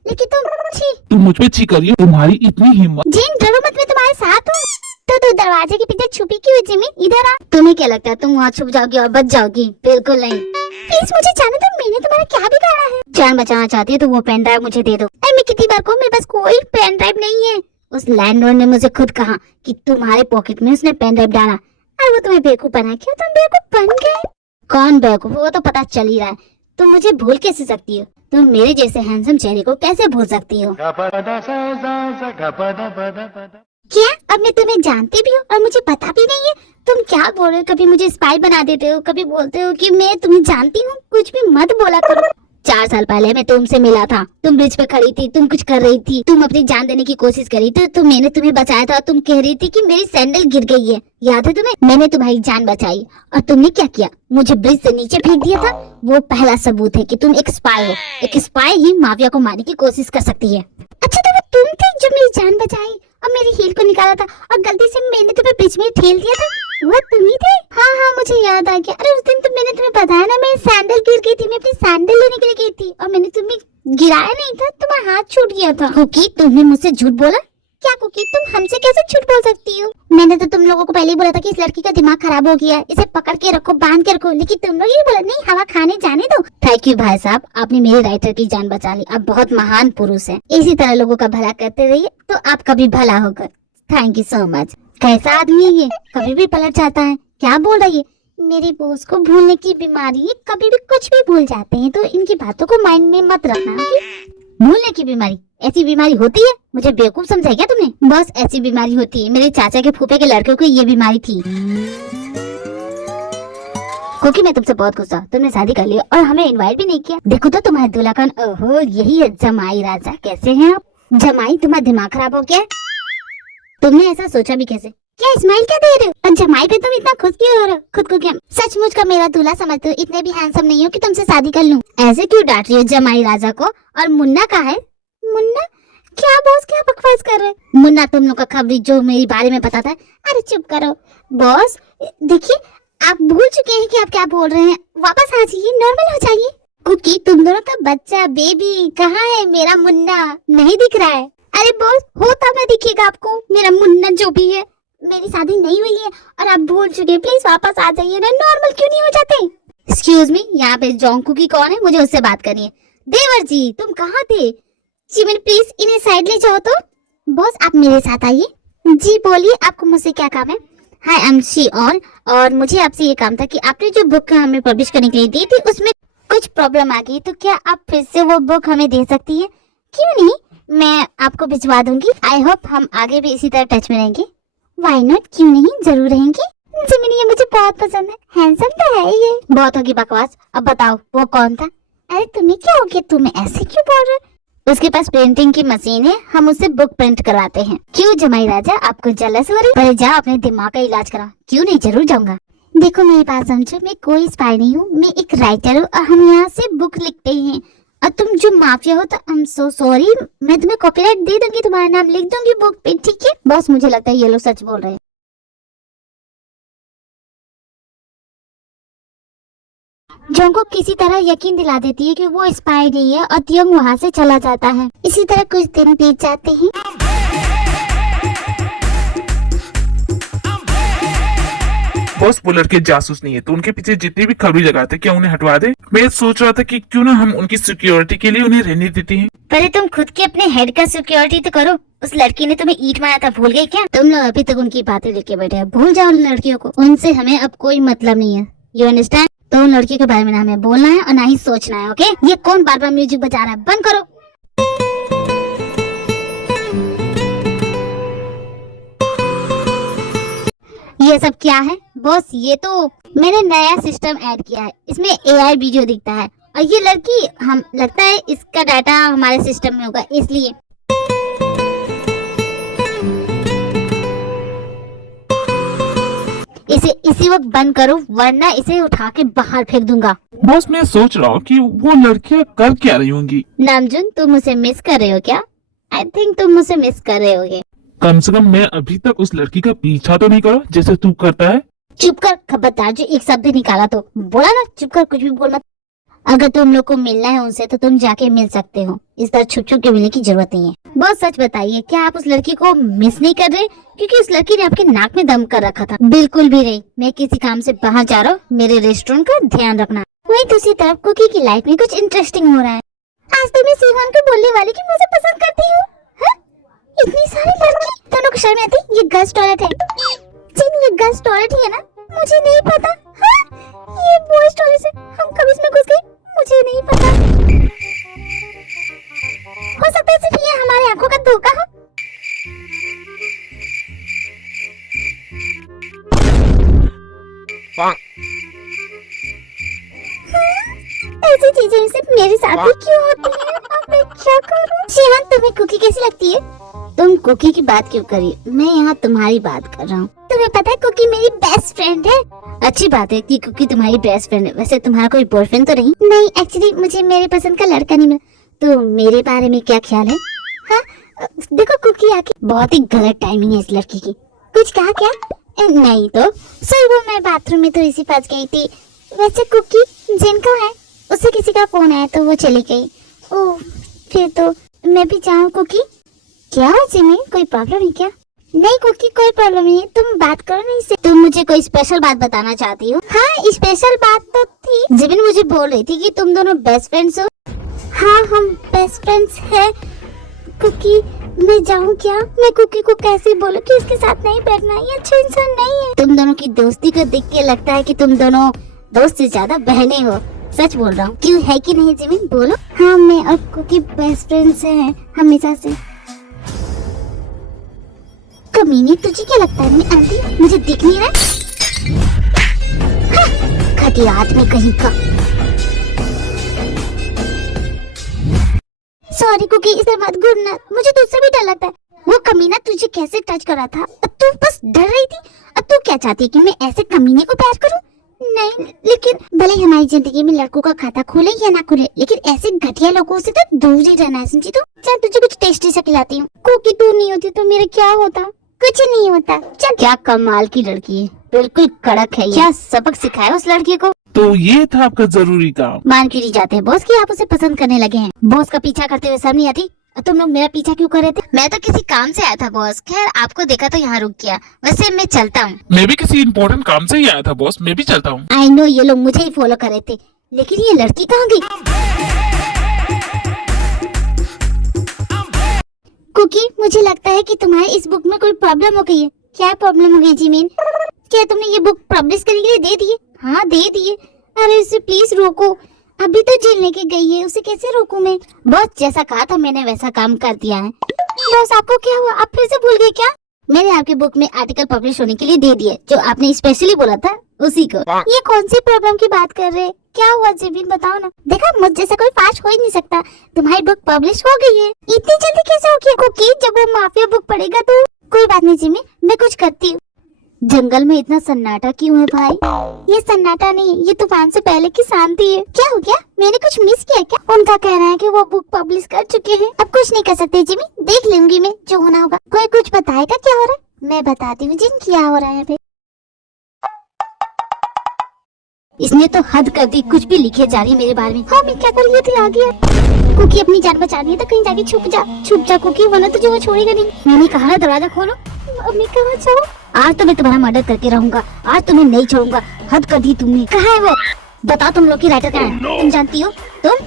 लेकिन तुम मुझ पे छी करिए, तुम्हारी इतनी हिम्मत। जिन डरो मत, मैं तुम्हारे साथ हूँ। तो तू दरवाजे के पीछे छुपी क्यों है जिमी? इधर आ। तुम्हें क्या लगता है तुम वहाँ छुप जाओगी और बच जाओगी? बिल्कुल नहीं। प्लीज मुझे जाने दो, मैंने तुम्हारा क्या बिगाड़ा है? जान बचाना चाहती है तो वो पेन ड्राइव मुझे दे दो। अरे मैं कितनी बार कहूँ, मेरे पास कोई पेन ड्राइव नहीं है। उस लैंडलॉर्ड ने मुझे खुद कहा कि तुम्हारे पॉकेट में उसने पेन ड्राइव डाला। अरे वो तुम्हें बेवकूफ बना, क्या तुम बेवकूफ बन गए? कौन बेवकूफ? वो तो पता चल ही रहा है। तुम मुझे भूल कैसे सकती हो? तुम मेरे जैसे हैंडसम चेहरे को कैसे भूल सकती हो? क्या अब मैं तुम्हें जानती भी हूँ और मुझे पता भी नहीं है? तुम क्या बोल रहे हो? कभी मुझे स्पाई बना देते हो, कभी बोलते हो कि मैं तुम्हें जानती हूँ। कुछ भी मत बोला करो। 4 साल पहले मैं तुमसे मिला था, तुम ब्रिज पे खड़ी थी, तुम कुछ कर रही थी, तुम अपनी जान देने की कोशिश कर रही थी, तो मैंने तुम्हें बचाया था। तुम कह रही थी कि मेरी सैंडल गिर गई है, याद है तुम्हें? मैंने तुम्हारी जान बचाई और तुमने क्या किया? मुझे ब्रिज से नीचे फेंक दिया था। वो पहला सबूत है कि तुम एक स्पाई हो। एक स्पाई ही माफिया को मारने की कोशिश कर सकती है। अच्छा तो वो तुम थे जो मेरी जान बचाई और मेरी हील को निकाला था और गलती से मैंने तुम्हें बीच में ठेल दिया था? वो तुम ही थे? हाँ मुझे याद आ गया। अरे उस दिन तो मैंने तुम्हें बताया ना, मेरी सैंडल गिर गई थी। मैं अपनी सैंडल लेने के लिए गई थी और मैंने तुम्हें गिराया नहीं था, तुम्हारा हाथ छूट गया था। कुकी तुमने मुझसे झूठ बोला? क्या कुकी, तुम हमसे कैसे झूठ बोल सकती हो? मैंने तो तुम लोगों को पहले ही बोला था कि इस लड़की का दिमाग खराब हो गया, इसे पकड़ के रखो, बांध के रखो, लेकिन तुम लोग ये बोला नहीं, हवा खाने जाने दो। थैंक यू भाई साहब, आपने मेरे राइटर की जान बचा ली। आप बहुत महान पुरुष हैं। इसी तरह लोगों का भला करते रहिए तो आपका भी भला होगा। Thank you so much. कैसा आदमी है ये, कभी भी पलट जाता है। क्या बोल रही है? मेरे बॉस को भूलने की बीमारी है, कभी भी कुछ भी भूल जाते हैं, तो इनकी बातों को माइंड में मत रखना। भूलने की बीमारी? ऐसी बीमारी होती है? मुझे बेवकूफ समझा क्या तुमने? बस ऐसी बीमारी होती है, मेरे चाचा के फूफे के लड़कों को ये बीमारी थी। क्योंकि मैं तुमसे बहुत गुस्सा, तुमने शादी कर ली और हमें इनवाइट भी नहीं किया। देखो तो तुम्हारे दूल्हा कौन? ओहो यही है जमाई राजा। कैसे हैं आप? जमाई तुम्हारा दिमाग खराब हो गया? तुमने ऐसा सोचा भी कैसे? क्या स्माइल क्या दे रहे हो? और जमाई पे तुम इतना खुश क्यों हो रहे हो? खुद को क्या सचमुच का मेरा दूल्हा समझते हो? इतने भी हैंडसम नहीं हो कि तुमसे शादी कर लूं। ऐसे क्यों डांट रही हो जमाई राजा को? और मुन्ना कहाँ है? मुन्ना? क्या बॉस क्या बकवास कर रहे? मुन्ना तुम लोग का खबर जो मेरे बारे में पता था। अरे चुप करो बॉस, देखिए आप भूल चुके हैं कि आप क्या बोल रहे हैं। वापस आ जाइए, नॉर्मल हो जाइए। कुकी तुम दोनों का बच्चा बेबी कहाँ है? मेरा मुन्ना नहीं दिख रहा है। अरे बॉस होता मैं दिखेगा आपको, मेरा मुन्ना जो भी है। मेरी शादी नहीं हुई है और आप भूल चुके, प्लीज वापस आ जाइए ना। नॉर्मल क्यों नहीं हो जाते? एक्सक्यूज मी, यहाँ पे जोंग कुकी कौन है? मुझे उससे बात करनी है। देवर जी तुम कहाँ थे? चिमन प्लीज इन्हें साइड ले जाओ तो। बॉस आप मेरे साथ आइए। जी बोलिए, आपको मुझसे क्या काम है? हाय आई एम शी और मुझे आपसे ये काम था कि आपने जो बुक हमें पब्लिश करने के लिए दी थी उसमें कुछ प्रॉब्लम आ गई, तो क्या आप फिर से वो बुक हमें दे सकती है? क्यों नहीं, मैं आपको भिजवा दूंगी। आई होप हम आगे भी इसी तरह टच में रहेंगे। व्हाई नॉट, क्यों नहीं, जरूर रहेंगे। जिमिनी ये मुझे बहुत पसंद है, हैंडसम तो है ये। बहुत होगी बकवास, अब बताओ वो कौन था? अरे तुम्हें क्या हो गया, तुम्हें ऐसे क्यों बोल रहे? उसके पास प्रिंटिंग की मशीन है, हम उससे बुक प्रिंट करवाते हैं। क्यों जमाई राजा आपको जलस हो रही? पर जाओ अपने दिमाग का इलाज करा। क्यों नहीं, जरूर जाऊंगा। देखो मेरी बात समझो, मैं कोई स्पाई नहीं हूँ, मैं एक राइटर हूँ और हम यहाँ से बुक लिखते हैं। और तुम जो माफिया हो तो आई एम सो सॉरी, मैं तुम्हें कॉपीराइट दे दूंगी, तुम्हारा नाम लिख दूंगी बुक पे, ठीक है? बस मुझे लगता है ये लोग सच बोल रहे हैं। जो उनको किसी तरह यकीन दिला देती है कि वो स्पाई नहीं है और तियोंग वहाँ से चला जाता है। इसी तरह कुछ दिन बीत जाते हैं। बॉस वो लड़के जासूस नहीं है तो उनके पीछे जितनी भी खबरी लगाते क्या उन्हें हटवा दे। मैं सोच रहा था कि क्यों ना हम उनकी सिक्योरिटी के लिए उन्हें रहने देते हैं। पहले तुम खुद के अपने हेड का सिक्योरिटी तो करो। उस लड़की ने तुम्हें ईंट मारा था, भूल गए क्या? तुम लोग अभी तक उनकी बातें लेके बैठे हो। भूल जाओ उन लड़कियों को, उनसे हमें अब कोई मतलब नहीं है। You understand? तो उन लड़कियों के बारे में ना हमें बोलना है और ना ही सोचना है। ओके? ये कौन बार बार म्यूजिक बजा रहा है? बंद करो। ये सब क्या है बॉस? ये तो मैंने नया सिस्टम ऐड किया है, इसमें AI वीडियो दिखता है और ये लड़की, हम लगता है इसका डाटा हमारे सिस्टम में होगा, इसलिए। इसे इसी वक्त बंद करो वरना इसे उठा के बाहर फेंक दूंगा। बॉस मैं सोच रहा हूँ कि वो लड़कियाँ कर क्या रही होंगी। नामजुन, तुम मुझे मिस कर रहे हो क्या? आई थिंक तुम मुझे मिस कर रहे होगे। कम से कम मैं अभी तक उस लड़की का पीछा तो नहीं करा जैसे तू करता है। चुप कर खबरदार, जो एक शब्द निकाला तो बोला ना, चुप कर, कुछ भी बोल मत। अगर तुम लोग को मिलना है उनसे तो तुम जाके मिल सकते हो, इस तरह छुप छुप के मिलने की जरूरत नहीं है। बहुत सच बताइए, क्या आप उस लड़की को मिस नहीं कर रहे? क्योंकि उस लड़की ने आपके नाक में दम कर रखा था। बिल्कुल भी नहीं, मैं किसी काम से बाहर जा रहा हूँ, मेरे रेस्टोरेंट का ध्यान रखना। वही दूसरी तरफ कुकी की लाइफ में कुछ इंटरेस्टिंग हो रहा है। आज तो मैं सीवान को बोलने वाली कि मुझे पसंद करती हूँ। इतनी सारी लड़की, दोनों को शर्म आती? ये गर्ल्स टॉयलेट है जिन, ये गर्ल्स टॉयलेट ही है ना? मुझे नहीं पता। ये बॉयज टॉयलेट है, हम कब इसमें घुस गए मुझे नहीं पता। हो सकता है सिर्फ ये हमारी आंखों का धोखा हो। ऐसी चीजें सिर्फ मेरे साथ ही क्यों होती हैं? अब मैं क्या करूं? शिवान, तुम्हें कुकी कैसी लगती है? तुम कुकी की बात क्यों करी? मैं यहाँ तुम्हारी बात कर रहा हूँ। तुम्हें पता है कुकी मेरी बेस्ट फ्रेंड है। अच्छी बात है कि कुकी तुम्हारी बेस्ट फ्रेंड है। वैसे तुम्हारा कोई बॉयफ्रेंड तो नहीं? नहीं, एक्चुअली मुझे मेरे पसंद का लड़का नहीं मिला। तो मेरे बारे में क्या ख्याल है? हाँ, देखो कुकी आके बहुत ही गलत टाइमिंग है इस लड़की की। कुछ कहा क्या? नहीं तो सर, वो मैं बाथरूम में थोड़ी सी फंस गई थी। वैसे कुकी जिनको है उससे किसी का फोन आया तो वो चली गई। ओह, फिर तो मैं भी जाऊँ कुकी? क्या हो जिमी, कोई प्रॉब्लम है क्या? नहीं कुकी, कोई प्रॉब्लम नहीं है, तुम बात करो नहीं से। तुम मुझे कोई स्पेशल बात बताना चाहती हो? हाँ, स्पेशल बात तो थी। जिमिन मुझे बोल रही थी कि तुम दोनों बेस्ट फ्रेंड्स हो। हाँ, हम बेस्ट फ्रेंड्स हैं। कुकी, मैं जाऊँ क्या? मैं कुकी को कैसे बोलूँ कि उसके साथ नहीं बैठना, ये अच्छा इंसान नहीं है। तुम दोनों की दोस्ती को देख के लगता है कि तुम दोनों दोस्त से ज्यादा बहनें हो। सच बोल रहा हूँ, क्यों है कि नहीं जिमिन, बोलो। हाँ, मैं और कुकी बेस्ट फ्रेंड्स हैं हमेशा से। कमीनी, तुझे क्या लगता है मैं आंटी मुझे दिख नहीं रहा? घटिया आदमी कहीं का। सॉरी कुकी, इसे मत घूरना, मुझे तुझसे भी डर लगता है। वो कमीना तुझे कैसे टच कर रहा था? अब तू बस डर रही थी। अब तू क्या चाहती है कि मैं ऐसे कमीने को प्यार करूं? नहीं, लेकिन भले हमारी जिंदगी में लड़कों का खाता खुले या ना खुले, लेकिन ऐसे घटिया लोगों से तो दूर ही रहना है, समझी? तो चल तुझे कुछ टेस्टी सा खिलाती हूँ। कुकी तू नहीं होती तो मेरा क्या होता? कुछ नहीं होता। चल। क्या कमाल की लड़की है, बिल्कुल कड़क है। क्या सबक सिखाया उस लड़की को? तो ये था आपका जरूरी काम। मान क्यों नहीं जाते बॉस कि आप उसे पसंद करने लगे हैं? बॉस का पीछा करते हुए शर्म नहीं आती? तुम लोग मेरा पीछा क्यों कर रहे थे? मैं तो किसी काम से आया था बॉस। खैर, आपको देखा तो यहाँ रुक गया। वैसे मैं चलता हूँ। मैं भी किसी इम्पोर्टेंट काम से ही आया था बॉस, मैं भी चलता हूँ। आई नो, ये लोग मुझे ही फॉलो कर रहे थे, लेकिन ये लड़की कहाँ गई? कुकी, मुझे लगता है कि तुम्हारे इस बुक में कोई प्रॉब्लम हो गई है। क्या प्रॉब्लम हो गई जिमिन? क्या तुमने ये बुक पब्लिश करने के लिए दे दिए? हाँ, दे दिए। अरे उसे प्लीज रोको, अभी तो जेल लेके गई है, उसे कैसे रोकूं मैं? बॉस, जैसा कहा था मैंने वैसा काम कर दिया है। बॉस, आपको क्या हुआ? आप फिर से भूल गए क्या? मैंने आपकी बुक में आर्टिकल पब्लिश होने के लिए दे दिए, जो आपने स्पेशली बोला था उसी को। ये कौन सी प्रॉब्लम की बात कर रहे? क्या हुआ जिमिन, बताओ ना। देखा, मुझ जैसा कोई फास्ट हो ही नहीं सकता। तुम्हारी बुक पब्लिश हो गई है। इतनी जल्दी कैसे हो गया कुकी? जब वो माफिया बुक पढ़ेगा तो। कोई बात नहीं जिमिन, मैं कुछ करती हूँ। जंगल में इतना सन्नाटा क्यों है भाई? ये सन्नाटा नहीं, ये तूफान से पहले की शांति है। क्या हो गया? मैंने कुछ मिस किया क्या? उनका कहना है कि वो बुक पब्लिश कर चुके हैं। अब कुछ नहीं कर सकते जिमी, देख लूंगी मैं जो होना होगा। कोई कुछ बताएगा क्या हो रहा है? मैं बताती हूँ जिन क्या हो रहा है। इसने तो हद कर दी, कुछ भी लिखे जा रही है मेरे बारे में। हाँ मैं क्या कर रही थी, आ गया। कुकी अपनी जान बचा रही है तो कहीं जाके छुप जा कुकी, वरना तुझे वो छोड़ेगा नहीं। मैंने कहा ना दरवाजा खोलो, अब मैं कहाँ जाऊँ? आज तो मैं तुम्हारा मर्डर करके रहूंगा, आज तुम्हें नहीं छोड़ूंगा। हद कर दी तुमने। कहाँ है वो? बताओ तुम लोग की राइटर कहाँ है? तुम जानती हो? तुम?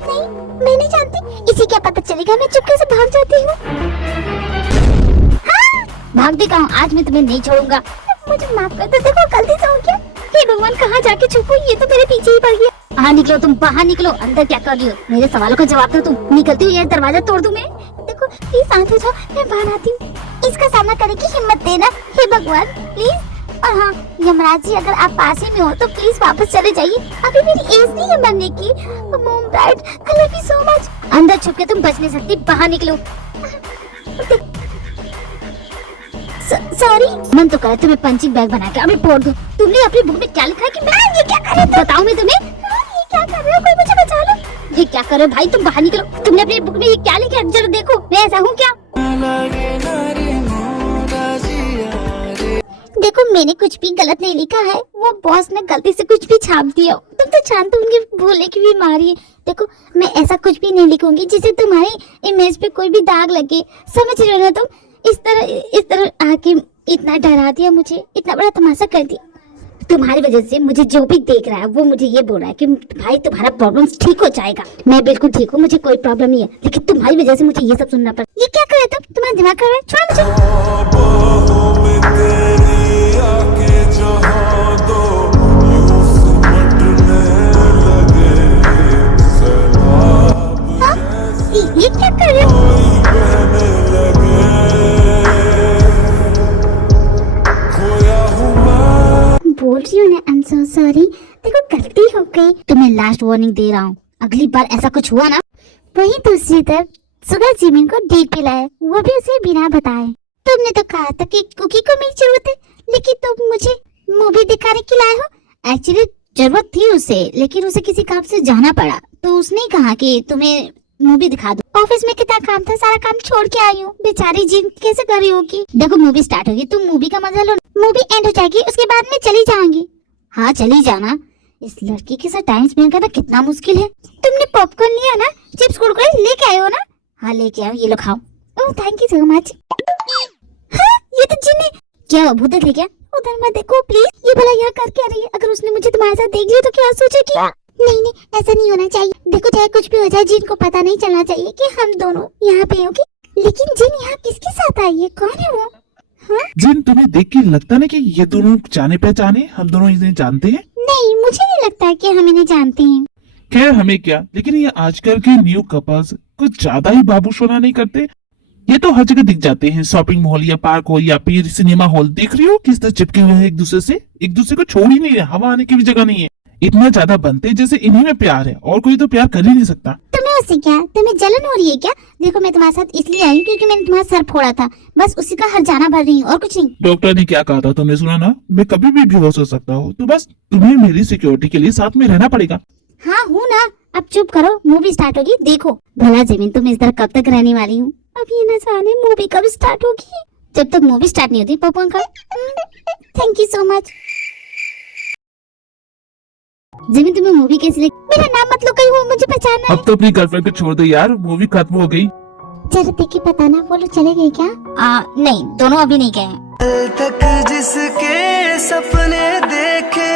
नहीं मैं नहीं जानती। इसी क्या पता चलेगा, मैं चुपके से भाग जाती हूँ। हाँ, भागती कहाँ? आज मैं तुम्हें नहीं छोड़ूंगा। मुझे माफ कर दो, देखो गलती से हो गया। हे भगवान, कहाँ जाके छुपू? ये तो मेरे पीछे ही पड़ गया। बाहर निकलो, तुम बाहर निकलो। अंदर क्या कर रही हो? मेरे सवालों का जवाब दो तुम। निकलती हो या दरवाजा तोड़ दूं मैं? देखो प्लीज शांत हो जाओ, मैं बाहर आती हूँ। इसका सामना करने की हिम्मत देना हे भगवान प्लीज। और हाँ यमराज जी, अगर आप पास ही में हो तो प्लीज वापस चले जाइए, अभी मेरी एज नहीं है मरने की। Mom dad I love you so much. अंदर छुप के तुम बच नहीं सकती, बाहर निकलो। सॉरी। मन तो करे तुम्हें पंचिंग बैग बना के अभी फोड़ दूं। तुमने अपनी बुक में क्या लिखा है कि मैं ये क्या कर रही हूं? बताओ मैं तुम्हें। ये क्या कर रहे हो? कोई मुझे बचा लो। ये क्या कर रहे हो भाई? तुम बाहर निकलो। तुमने अपनी बुक में ये क्या लिखा है? जरा देखो, मैं ऐसा हूँ क्या? देखो मैंने कुछ भी गलत नहीं लिखा है, वो बॉस ने गलती से कुछ भी छाप दिया। तुम तो जानते होंगे भूलने की बीमारी है। देखो मैं ऐसा कुछ भी नहीं लिखूंगी जिससे तुम्हारी इमेज पे कोई भी दाग लगे, समझ रहे हो ना तुम? इस तरह आके इतना डरा दिया मुझे, इतना बड़ा तमाशा कर दिया। तुम्हारी वजह से मुझे जो भी देख रहा है वो मुझे ये बोल रहा है कि भाई तुम्हारा प्रॉब्लम ठीक हो जाएगा। मैं बिल्कुल ठीक हूँ, मुझे कोई प्रॉब्लम नहीं है, लेकिन तुम्हारी वजह से मुझे ये सब सुनना पड़ा। ये क्या कर रहे तुम? तुम्हारा दिमाग खराब है? छोड़ो मुझे। ये क्या कर रहे हो? बोल रही हूँ ना आई एम सो सॉरी। देखो गलती हो गई, तुम्हें लास्ट वार्निंग दे रहा हूँ। अगली बार ऐसा कुछ हुआ ना। वहीं दूसरी तरफ सुगा जिमिन को डेट पे लाया, वो भी उसे बिना बताए। तुमने तो कहा था कि कुकी को मेरी जरूरत है, लेकिन तुम मुझे मूवी दिखाने के लाए हो। एक्चुअली जरूरत थी उसे, लेकिन उसे किसी काम से जाना पड़ा, तो उसने कहा कि तुम्हें मूवी दिखा दो। ऑफिस में कितना काम था, सारा काम छोड़ के आई हूँ। बेचारी जिन कैसे कर रही होगी। देखो मूवी स्टार्ट होगी, तुम मूवी का मजा लो। मूवी एंड हो जाएगी, उसके बाद में चली जाऊंगी। हाँ चली जाना। इस लड़की के साथ टाइम स्पेंड करना कितना मुश्किल है। तुमने पॉपकॉर्न लिया ना, चिप्स कुरकुरे लेके आए हो ना? हाँ लेके आओ, ये लो खाओ। Oh thank you so much. हाँ, ये तो जिन है। क्या भूत देख लिया? उधर मत देखो प्लीज। ये भला यहाँ कर क्या रही है? अगर उसने मुझे तुम्हारे साथ देख लिया तो क्या सोचेगी? नहीं ऐसा नहीं होना चाहिए। देखो चाहे कुछ भी हो जाए, जिन को पता नहीं चलना चाहिए कि हम दोनों यहाँ पे होंगे। लेकिन जिन यहाँ किसके साथ आई है? कौन है वो? हाँ? जिन तुम्हें देख के लगता ना कि ये दोनों जाने पहचाने, हम दोनों इन्हें जानते हैं? नहीं मुझे नहीं लगता कि हम इन्हें जानते हैं। खैर हमें क्या, लेकिन ये आजकल के न्यू कपल्स कुछ ज्यादा ही बाबूशोना नहीं करते? ये तो हर जगह दिख जाते हैं, शॉपिंग मॉल या पार्क हो या फिर सिनेमा हॉल। देख रही हो किस तरह चिपके हुए हैं एक दूसरे को छोड़ ही नहीं रहे। हवा आने की भी जगह नहीं है। इतना ज्यादा बनते जैसे इन्हीं में प्यार है, और कोई तो प्यार कर ही नहीं सकता। तुम्हें उससे क्या? तुम्हें जलन हो रही है क्या? देखो मैं तुम्हारे साथ इसलिए आई हूँ क्योंकि मैंने तुम्हारा सर फोड़ा था, बस उसी का हर्जाना भर रही हूँ और कुछ नहीं। डॉक्टर ने क्या कहा था तुमने सुना ना? मैं कभी भी बेहोश हो सकता हूँ, तो बस तुम्हें मेरी सिक्योरिटी के लिए साथ में रहना पड़ेगा। हाँ हूँ ना। अब चुप करो, मूवी स्टार्ट होगी देखो। भला जमीन तुम इस तरह कब तक रहने वाली हूँ? अब ये न जाने मूवी कब स्टार्ट होगी। जब तक मूवी स्टार्ट नहीं होती पॉपकॉर्न का। Thank you so much. Jimmy तुम्हें मूवी कैसी लगी? मेरा नाम मत लो, कहीं वो मुझे पहचानना है। अब तो अपनी गर्लफ्रेंड को छोड़ दो यार, मूवी खत्म हो गई। जरा देख के पता ना, वो लोग चले गए क्या? नहीं दोनों अभी नहीं गए। कल तक जिसके सपने देखे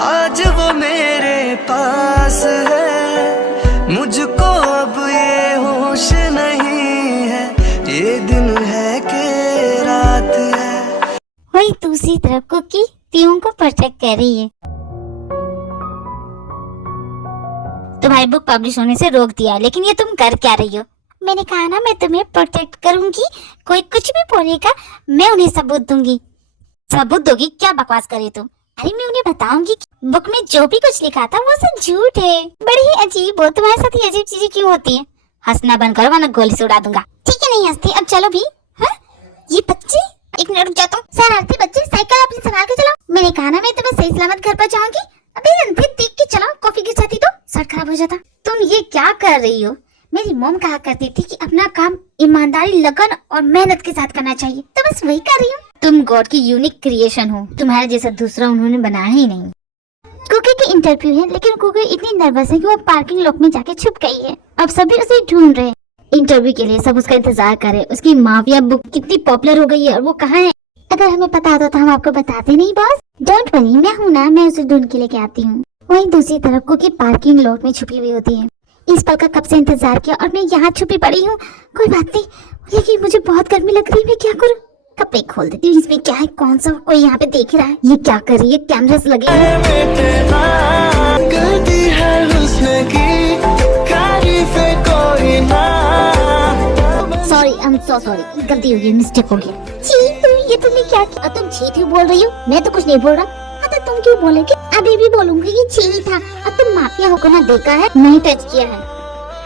आज वो मेरे पास है। मुझको अब ये होश नहीं है, ये दिन है कि रात है। वही दूसरी तरफ कुकी तियों को प्रोटेक्ट कर रही है। तुम्हारी बुक पब्लिश होने से रोक दिया, लेकिन ये तुम कर क्या रही हो? मैंने कहा ना मैं तुम्हें प्रोटेक्ट करूंगी। कोई कुछ भी बोलेगा मैं उन्हें सबूत दूंगी। सबूत दोगी? क्या बकवास करे तुम? अरे मैं उन्हें बताऊंगी कि बुक में जो भी कुछ लिखा था वो सब झूठ है। बड़ी ही अजीब हो, तुम्हारे साथ ये अजीब चीजें क्यों होती हैं? हंसना बंद करो वरना गोली से उड़ा दूंगा। ठीक है नहीं हंसती, अब चलो भी। हाँ? ये बच्चे, एक मिनट रुक जाता हूँ। शरारती बच्चे, साइकिल अपनी संभाल के चलाओ। मैंने कहा ना मैं तुम्हें सही सलामत घर पहुंचाऊंगी। अबे अंधे देख के चलाओ, कॉफी गिर जाती तो सर खराब हो जाता। तुम ये क्या कर रही हो? मेरी मॉम कहा करती थी कि अपना काम ईमानदारी, लगन और मेहनत के साथ करना चाहिए, तो बस वही कर रही हूँ। तुम गॉड की यूनिक क्रिएशन हो, तुम्हारे जैसा दूसरा उन्होंने बनाया ही नहीं। कुकी की इंटरव्यू है, लेकिन कुकी इतनी नर्वस है कि वो पार्किंग लॉट में जाके छुप गई है। अब सभी उसे ढूंढ रहे हैं। इंटरव्यू के लिए सब उसका इंतजार कर रहे हैं। उसकी माफिया बुक कितनी पॉपुलर हो गई है और वो कहाँ है। अगर हमें पता होता तो हम आपको बताते नहीं बॉस। डोंट वरी, मैं हूँ ना, मैं उसे ढूंढ के लेके आती हूँ। वहीं दूसरी तरफ कुकी पार्किंग लॉट में छुपी हुई होती है। इस पल का कब से इंतजार किया और मैं यहाँ छुपी पड़ी हूँ। कोई बात नहीं, लेकिन मुझे बहुत गर्मी लग रही है, मैं क्या करूँ। कपड़े खोल देती हूँ। इसमें क्या है, कौन सा कोई यहाँ पे देख रहा है। ये क्या कर रही है, कैमरास लगे हैं। करती है हुस्न की तारीफें कोई ना। Sorry, I am so sorry, गलती हो गई, मिस्टेक हो गई। चीतू, ये तुमने क्या किया। तुम चीतू बोल रही हो, मैं तो कुछ नहीं बोल रहा। तो तुम क्यों बोलोगे। अभी भी बोलूंगी ये चील था। अब तुम माफिया होकर ना देखा है, नहीं टच किया है।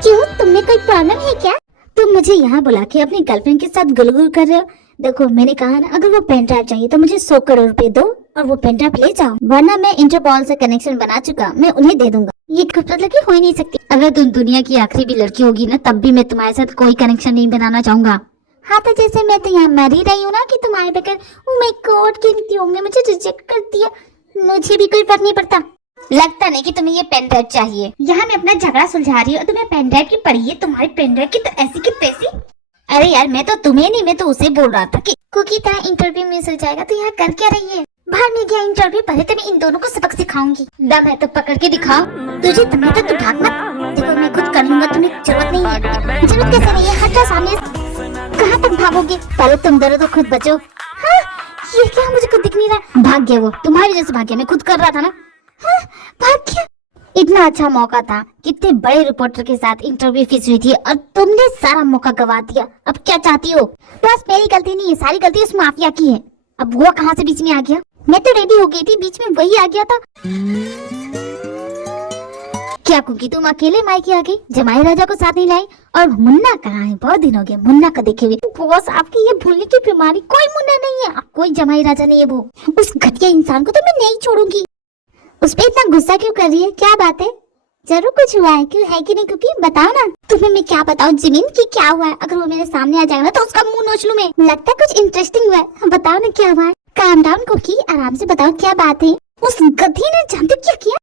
क्यों, तुम्हें कोई प्रॉब्लम है क्या। तुम मुझे यहाँ बुला के अपनी गर्लफ्रेंड के साथ गुलगुल कर रहे हो। देखो, मैंने कहा ना, अगर वो पेन ड्राइव चाहिए तो मुझे 100 करोड़ रुपए दो और वो पेन ड्राइव ले जाओ, वरना मैं इंटरपोल से कनेक्शन बना चुका, मैं उन्हें दे दूंगा। ये मतलब की हो ही नहीं सकती। अगर तुम दुनिया की आखिरी भी लड़की होगी ना, तब भी मैं तुम्हारे साथ कोई कनेक्शन नहीं बनाना चाहूंगा। हाँ, तो जैसे मैं तो यहाँ मर ही रही हूँ ना कि तुम्हारे बगैर। ओ माय गॉड, गिनती होंगे मुझे रिजेक्ट कर दिया। मुझे भी कोई फर्क नहीं पड़ता। लगता नहीं कि तुम्हें ये पेन ड्राइव चाहिए। यहाँ मैं अपना झगड़ा सुलझा रही हूँ और तुम्हें पेन ड्राइव की पड़ी है। तुम्हारी पेन ड्राइव की तो ऐसी की तैसी। अरे यार, मैं तो तुम्हें नहीं, मैं तो उसे बोल रहा था कि कुकी तरह इंटरव्यू मिस हो जाएगा तो यहाँ कर क्या रही है। बाहर में गया इंटरव्यू, पहले तो मैं इन दोनों को सबक सिखाऊंगी। दम है तो पकड़ के दिखाओ। तुझे तुम तो तू भाग मत। देखो, मैं खुद कर लूंगा, तुम्हें जरूरत नहीं है। जरूरत कैसे नहीं है, हटो सामने। कहाँ तक भागोगे, पहले तुम दोनों तो खुद बचो। हाँ, ये क्या, मुझे कुछ दिख नहीं रहा। भाग गया वो, तुम्हारी वजह से भाग गया। मैं खुद कर रहा था ना। हाँ, भाग गया। इतना अच्छा मौका था, कितने बड़े रिपोर्टर के साथ इंटरव्यू फिक्स हुई थी और तुमने सारा मौका गवा दिया। अब क्या चाहती हो। बस मेरी गलती नहीं है, सारी गलती उस माफिया की है। अब वो कहाँ से बीच में आ गया। मैं तो रेडी हो गई थी, बीच में वही आ गया था। क्या कुकी, तुम अकेले मायके आ गई, जमाई राजा को साथ नहीं लाई। और मुन्ना कहाँ है, बहुत दिन हो गए मुन्ना का देखे हुए। बॉस, आपकी ये भूलने की बीमारी, कोई मुन्ना नहीं है, कोई जमाई राजा नहीं है। वो उस घटिया इंसान को तो मैं नहीं छोड़ूंगी। उस पे इतना गुस्सा क्यों कर रही है, क्या बात है। जरूर कुछ हुआ है, क्यों है कि नहीं कुकी, बताओ ना। तुम्हें मैं क्या बताऊं जिमिन की क्या हुआ है। अगर वो मेरे सामने आ जाएगा ना तो उसका मुंह नोच लूं मैं। लगता है कुछ इंटरेस्टिंग हुआ है, बताओ ना क्या हुआ है। काम डाउन कुकी, आराम से बताओ क्या बात है। उस गधी ने जानते क्या किया।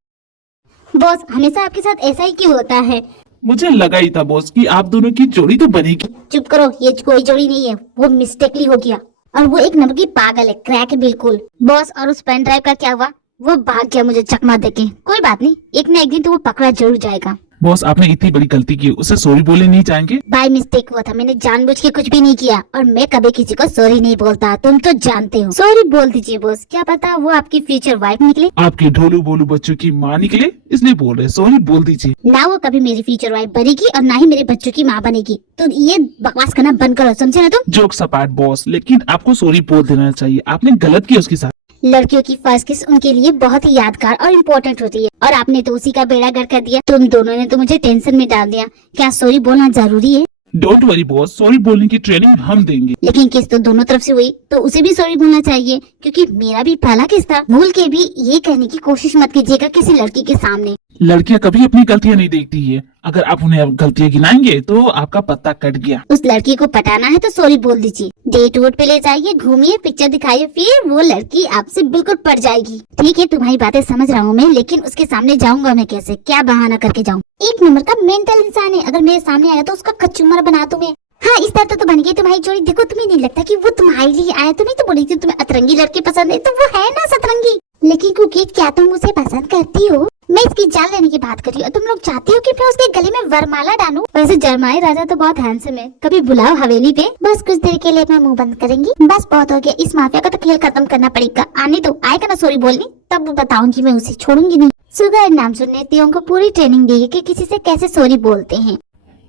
बॉस, हमेशा आपके साथ ऐसा ही क्यों होता है। मुझे लगा ही था बॉस कि आप दोनों की जोड़ी तो बनेगी। चुप करो, ये कोई जोड़ी नहीं है, वो मिस्टेकली हो गया। और वो एक नंबर की पागल है, क्रैक है बिल्कुल। बॉस, और उस पेन ड्राइव का क्या हुआ। वो भाग गया मुझे चकमा देके। कोई बात नहीं, एक न एक दिन तो वो पकड़ा जरूर जाएगा। बॉस, आपने इतनी बड़ी गलती की, उसे सॉरी बोले नहीं चाहेंगे। बाय मिस्टेक हुआ था, मैंने जानबूझ के कुछ भी नहीं किया और मैं कभी किसी को सॉरी नहीं बोलता, तुम तो जानते हो। सॉरी बोल दीजिए बॉस, क्या पता वो आपकी फ्यूचर वाइफ निकले। आपके ढोलू बोलू बच्चों की माँ निकले, इसलिए बोल रहे, सॉरी बोल दीजिए। ना वो कभी मेरी फ्यूचर वाइफ बनेगी और ना ही मेरे बच्चों की माँ बनेगी। तो ये बकवास करना बंद करो, समझे ना तुम। जोक सपाट बॉस, लेकिन आपको सॉरी बोल देना चाहिए, आपने गलत किया उसके साथ। लड़कियों की फर्स्ट किस उनके लिए बहुत ही यादगार और इम्पोर्टेंट होती है और आपने तो उसी का बेड़ा गर्क कर दिया। तुम दोनों ने तो मुझे टेंशन में डाल दिया। क्या सॉरी बोलना जरूरी है। डोंट वरी बॉस, सॉरी बोलने की ट्रेनिंग हम देंगे। लेकिन किस तो दोनों तरफ से हुई तो उसे भी सॉरी बोलना चाहिए, क्योंकि मेरा भी पहला किस था। भूल के भी ये कहने की कोशिश मत कीजिएगा किसी लड़की के सामने। लड़कियां कभी अपनी गलतियां नहीं देखती है, अगर आप उन्हें अब गलतियां गिनाएंगे तो आपका पत्ता कट गया। उस लड़की को पटाना है तो सॉरी बोल दीजिए। डेट वोट पे ले जाइए, घूमिए, पिक्चर दिखाइए, फिर वो लड़की आपसे बिल्कुल पट जाएगी। ठीक है, तुम्हारी बातें समझ रहा हूँ मैं, लेकिन उसके सामने जाऊंगा मैं कैसे, क्या बहाना करके जाऊँ। एक नंबर का मेंटल इंसान है, अगर मेरे सामने आया तो उसका कचूमर बना दूं मैं। हाँ, इस तरह तो बन गई तुम्हारी जोड़ी। देखो, तुम्हें नहीं लगता कि वो तुम्हारे लिए आया। तुम्हें तो बोली थी तुम्हें अतरंगी लड़के पसंद है, तो वो है ना सतरंगी। लेकिन कुकी, क्या तुम उसे पसंद करती हो। मैं इसकी जान लेने की बात कर रही हूँ। तुम लोग चाहती हो कि मैं उसके गले में वरमाला डालूं। वैसे जरमाई राजा तो बहुत हैंडसम है, कभी बुलाओ हवेली पे। बस कुछ देर के लिए मैं मुंह बंद करेंगी। बस बहुत हो गया, इस माफिया का तो खेल खत्म करना पड़ेगा। आने तो आएगा ना सॉरी बोलने, तब बताऊंगी मैं उसे, छोड़ूंगी नहीं। सुगर नाम सुनने तियों को पूरी ट्रेनिंग दी है कि किसी से कैसे सॉरी बोलते हैं।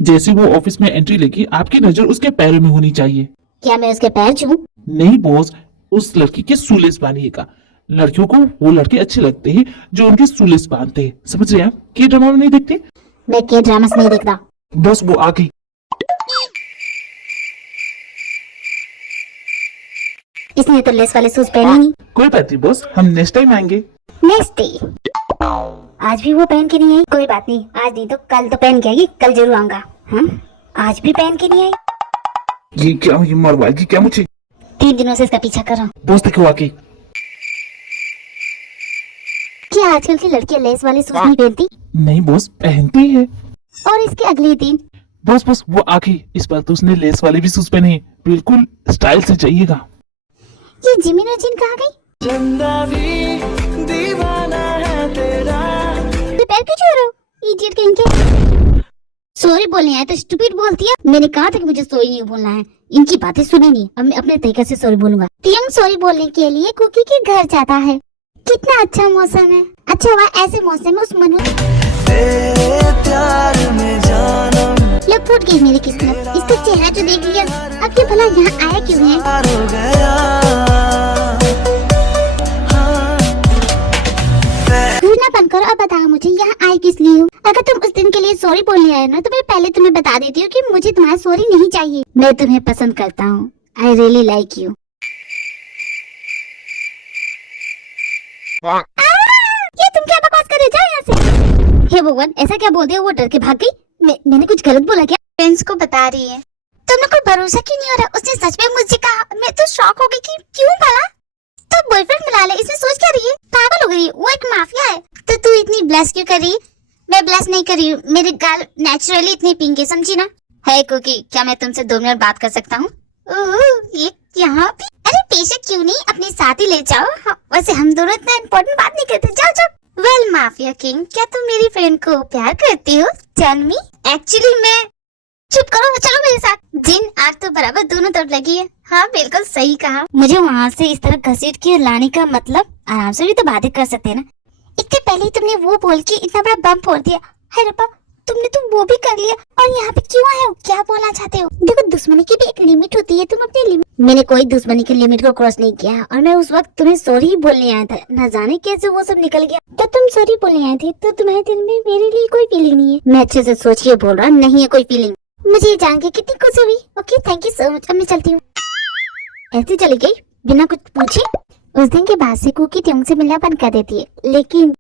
जैसे वो ऑफिस में एंट्री लेगी, आपकी नजर उसके पैरों में होनी चाहिए। क्या मैं उसके पैर छूऊं? नहीं बॉस, उस लड़की के सुलेस बांधिएगा। लड़कियों को वो लड़के अच्छे लगते हैं जो उनके सुलेस बांधते हैं, समझ रहे हैं आप। के ड्रामा में नहीं देखते। मैं के ड्रामास नहीं देखता। बस वो आ गई। इसने तो लेस वाले शूज पहने नहीं। कोई बात नहीं बॉस, हम नेक्स्ट टाइम आएंगे। Next day. आज भी वो पहन के नहीं आई। कोई बात नहीं, आज नहीं तो कल तो पहन के आएगी, कल जरूर आऊंगा। हाँ, आज भी पहन के नहीं आई। ये क्या, ये मरवाएगी क्या मुझे। 3 दिनों से इसका पीछा कर रहा हूँ। बॉस देखो आ गई। क्या क्या आजकल की लड़कियां लेस वाले शूज नहीं पहनती? नहीं बॉस, पहनती है। और इसके अगले दिन बॉस वो आखिर इस बार तो उसने लेस वाले भी शूज पहने हैं। बिल्कुल स्टाइल से जाइएगा। ये जिमिन और जिन कहाँ गई? चंदा भी दीवाना है तेरा। तो पैर क्यों छू रहे हो? इडियट कहीं के। सॉरी बोलने आए तो स्टूपिड बोलती है। मैंने कहा था कि मुझे सॉरी नहीं बोलना है। इनकी बातें सुनी नहीं। अब मैं अपने तरीके से सॉरी बोलूंगा। तियोंग सॉरी बोलने के लिए कुकी के घर जाता है। कितना अच्छा मौसम है। अच्छा हुआ ऐसे मौसम में उस मनु तेरे प्यार में जानम लग फूट गई मेरी किस्मत। इसका चेहरा जो देख लिया। अब ये भला यहाँ आया क्यों है? पार हो गया। घूरना बंद करो और बताओ मुझे यहाँ आए किस लिए हो? अगर तुम उस दिन के लिए सॉरी बोलने आए ना तो मैं पहले तुम्हें बता देती हूँ कि मुझे तुम्हारा सॉरी नहीं चाहिए। मैं तुम्हें पसंद करता हूँ। I really like you. ये तुम क्या बकवास कर रहे हो? जाओ यहाँ से। हे भगवान, ऐसा क्या बोल दिया? वो डर के भाग गई। मैंने कुछ गलत बोला क्या? फ्रेंड्स को बता रही है। तुम्हें कोई भरोसा क्यों नहीं हो रहा? उसने सच में मुझे कहा। मैं तो शॉक हो गई कि क्यों भला? तो बॉयफ्रेंड मिला ले। इसमें सोच क्या रही है? पागल हो गई। वो एक माफिया है। तो तू इतनी ब्लश क्यों कर रही है? मैं ब्लश नहीं कर रही हूँ। मेरे गाल नेचुरली इतनी पिंक है, समझी ना? है कुकी, क्या मैं तुमसे 2 मिनट बात कर सकता हूँ? ये यहाँ पे? अरे पेशेंट क्यों नहीं, अपने साथ ही ले जाओ। हाँ, वैसे हम दोनों इतना इम्पोर्टेंट बात नहीं करते। जाओ जाओ। वेल माफिया किंग, क्या तुम मेरी फ्रेंड को प्यार करती हो? Tell me. एक्चुअली मैं चुप करो, चलो मेरे साथ। जिन आग तो बराबर दोनों तरफ लगी है। हाँ बिल्कुल सही कहा। मुझे वहाँ से इस तरह घसीट के लाने का मतलब, आराम से भी तो बातें कर सकते हैं ना। इतने पहले ही तुमने वो बोल के इतना बड़ा बम फोड़ दिया। है रब्बा, तुमने तो वो भी कर लिया और यहाँ पे क्यों आए हो? क्या बोलना चाहते हो? देखो, दुश्मनी की भी एक लिमिट होती है। तुम अपनी लिमिट। मैंने कोई दुश्मनी की लिमिट को क्रॉस नहीं किया और मैं उस वक्त तुम्हें सॉरी ही बोलने आया था। न जाने कैसे वो सब निकल गया। तो तुम सॉरी बोलने आए थे तो तुम्हारे दिल में मेरे लिए कोई फीलिंग नहीं है? मैं अच्छे से सोच के बोल रहा, नहीं है कोई फीलिंग। मुझे ये जान के कितनी खुशी हुई। Okay thank you so much. अब मैं चलती हूँ। ऐसे चली गई बिना कुछ पूछे। उस दिन के बाद से कुकी त्योंग से मिलना बंद कर देती है। लेकिन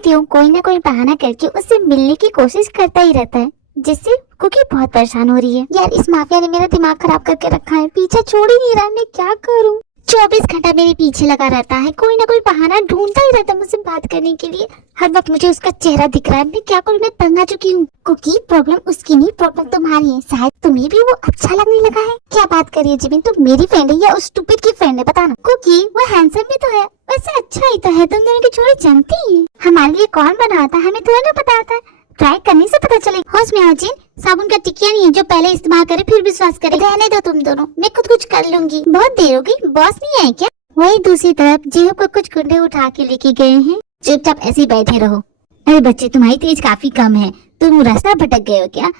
त्योंग कोई ना कोई बहाना करके उससे मिलने की कोशिश करता ही रहता है, जिससे कुकी बहुत परेशान हो रही है। यार इस माफिया ने मेरा दिमाग खराब करके रखा है। पीछे छोड़ ही नहीं रहा। मैं क्या करूँ? 24 घंटा मेरे पीछे लगा रहता है। कोई ना कोई बहाना ढूंढता ही रहता है मुझसे बात करने के लिए। हर वक्त मुझे उसका चेहरा दिख रहा है। मैं क्या करूँ? मैं तंग आ चुकी हूँ। कुकी, प्रॉब्लम उसकी नहीं, प्रॉब्लम तुम्हारी है। शायद तुम्हें भी वो अच्छा लगने लगा है। क्या बात कर रही है जिमिन? तुम मेरी फ्रेंड है या उस स्टूपिड की फ्रेंड है? बताना। कुकी, वो हैंडसम भी तो है, वैसे अच्छा ही तो है। तुम दोनों की जोड़ी जमती है। हमारे लिए कौन बनाता है हमें थोड़ा ना पता था। ट्राई करने से पता चलेगा। होश में आओ जिन। साबुन का टिकिया नहीं है जो पहले इस्तेमाल करे फिर विश्वास करे। रहने दो तुम दोनों, मैं खुद कुछ कर लूंगी। बहुत देर हो गई। बॉस नहीं आए क्या? वही दूसरी तरफ जेहू को कुछ गुंडे उठा के लेके गए हैं। चुपचाप ऐसे ही बैठे रहो। अरे बच्चे, तुम्हारी तेज काफी कम है। तुम रास्ता भटक गए हो क्या?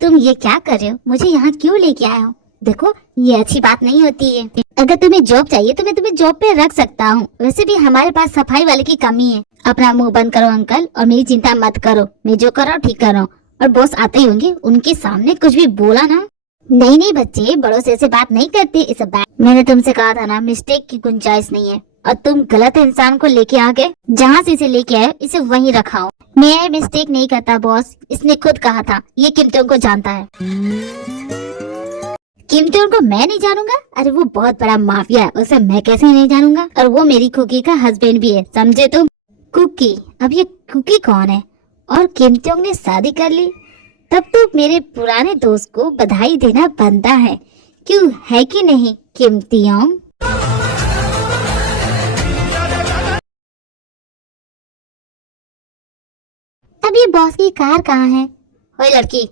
तुम ये क्या कर रहे हो? मुझे यहाँ क्यों लेके आए हो? देखो, ये अच्छी बात नहीं होती है। अगर तुम्हें जॉब चाहिए तो मैं तुम्हें जॉब पे रख सकता हूँ। वैसे भी हमारे पास सफाई वाले की कमी है। अपना मुंह बंद करो अंकल और मेरी चिंता मत करो। मैं जो कर रहा हूँ ठीक कर रहा हूँ। और बॉस आते ही होंगे, उनके सामने कुछ भी बोला ना। नहीं बच्चे, बड़ों से ऐसे बात नहीं करते। इस बात मैंने तुमसे कहा था ना, मिस्टेक की गुंजाइश नहीं है। और तुम गलत इंसान को लेके आ गए। जहाँ से इसे लेके आए इसे वहीं रखाओ। मैं मिस्टेक नहीं करता बॉस, इसने खुद कहा था। ये किम त्योंग को जानता है। किम त्योंग को मैं नहीं जानूंगा? अरे वो बहुत बड़ा माफिया है, उसे मैं कैसे नहीं जानूंगा? और वो मेरी कुकी का हस्बैंड भी है, समझे तुम? कुकी, अब ये कुकी कौन है? और किम त्योंग ने शादी कर ली, तब तो मेरे पुराने दोस्त को बधाई देना बनता है, क्यों है कि नहीं किम त्योंग? अब ये बॉस की कार कहाँ है? ओए लड़की,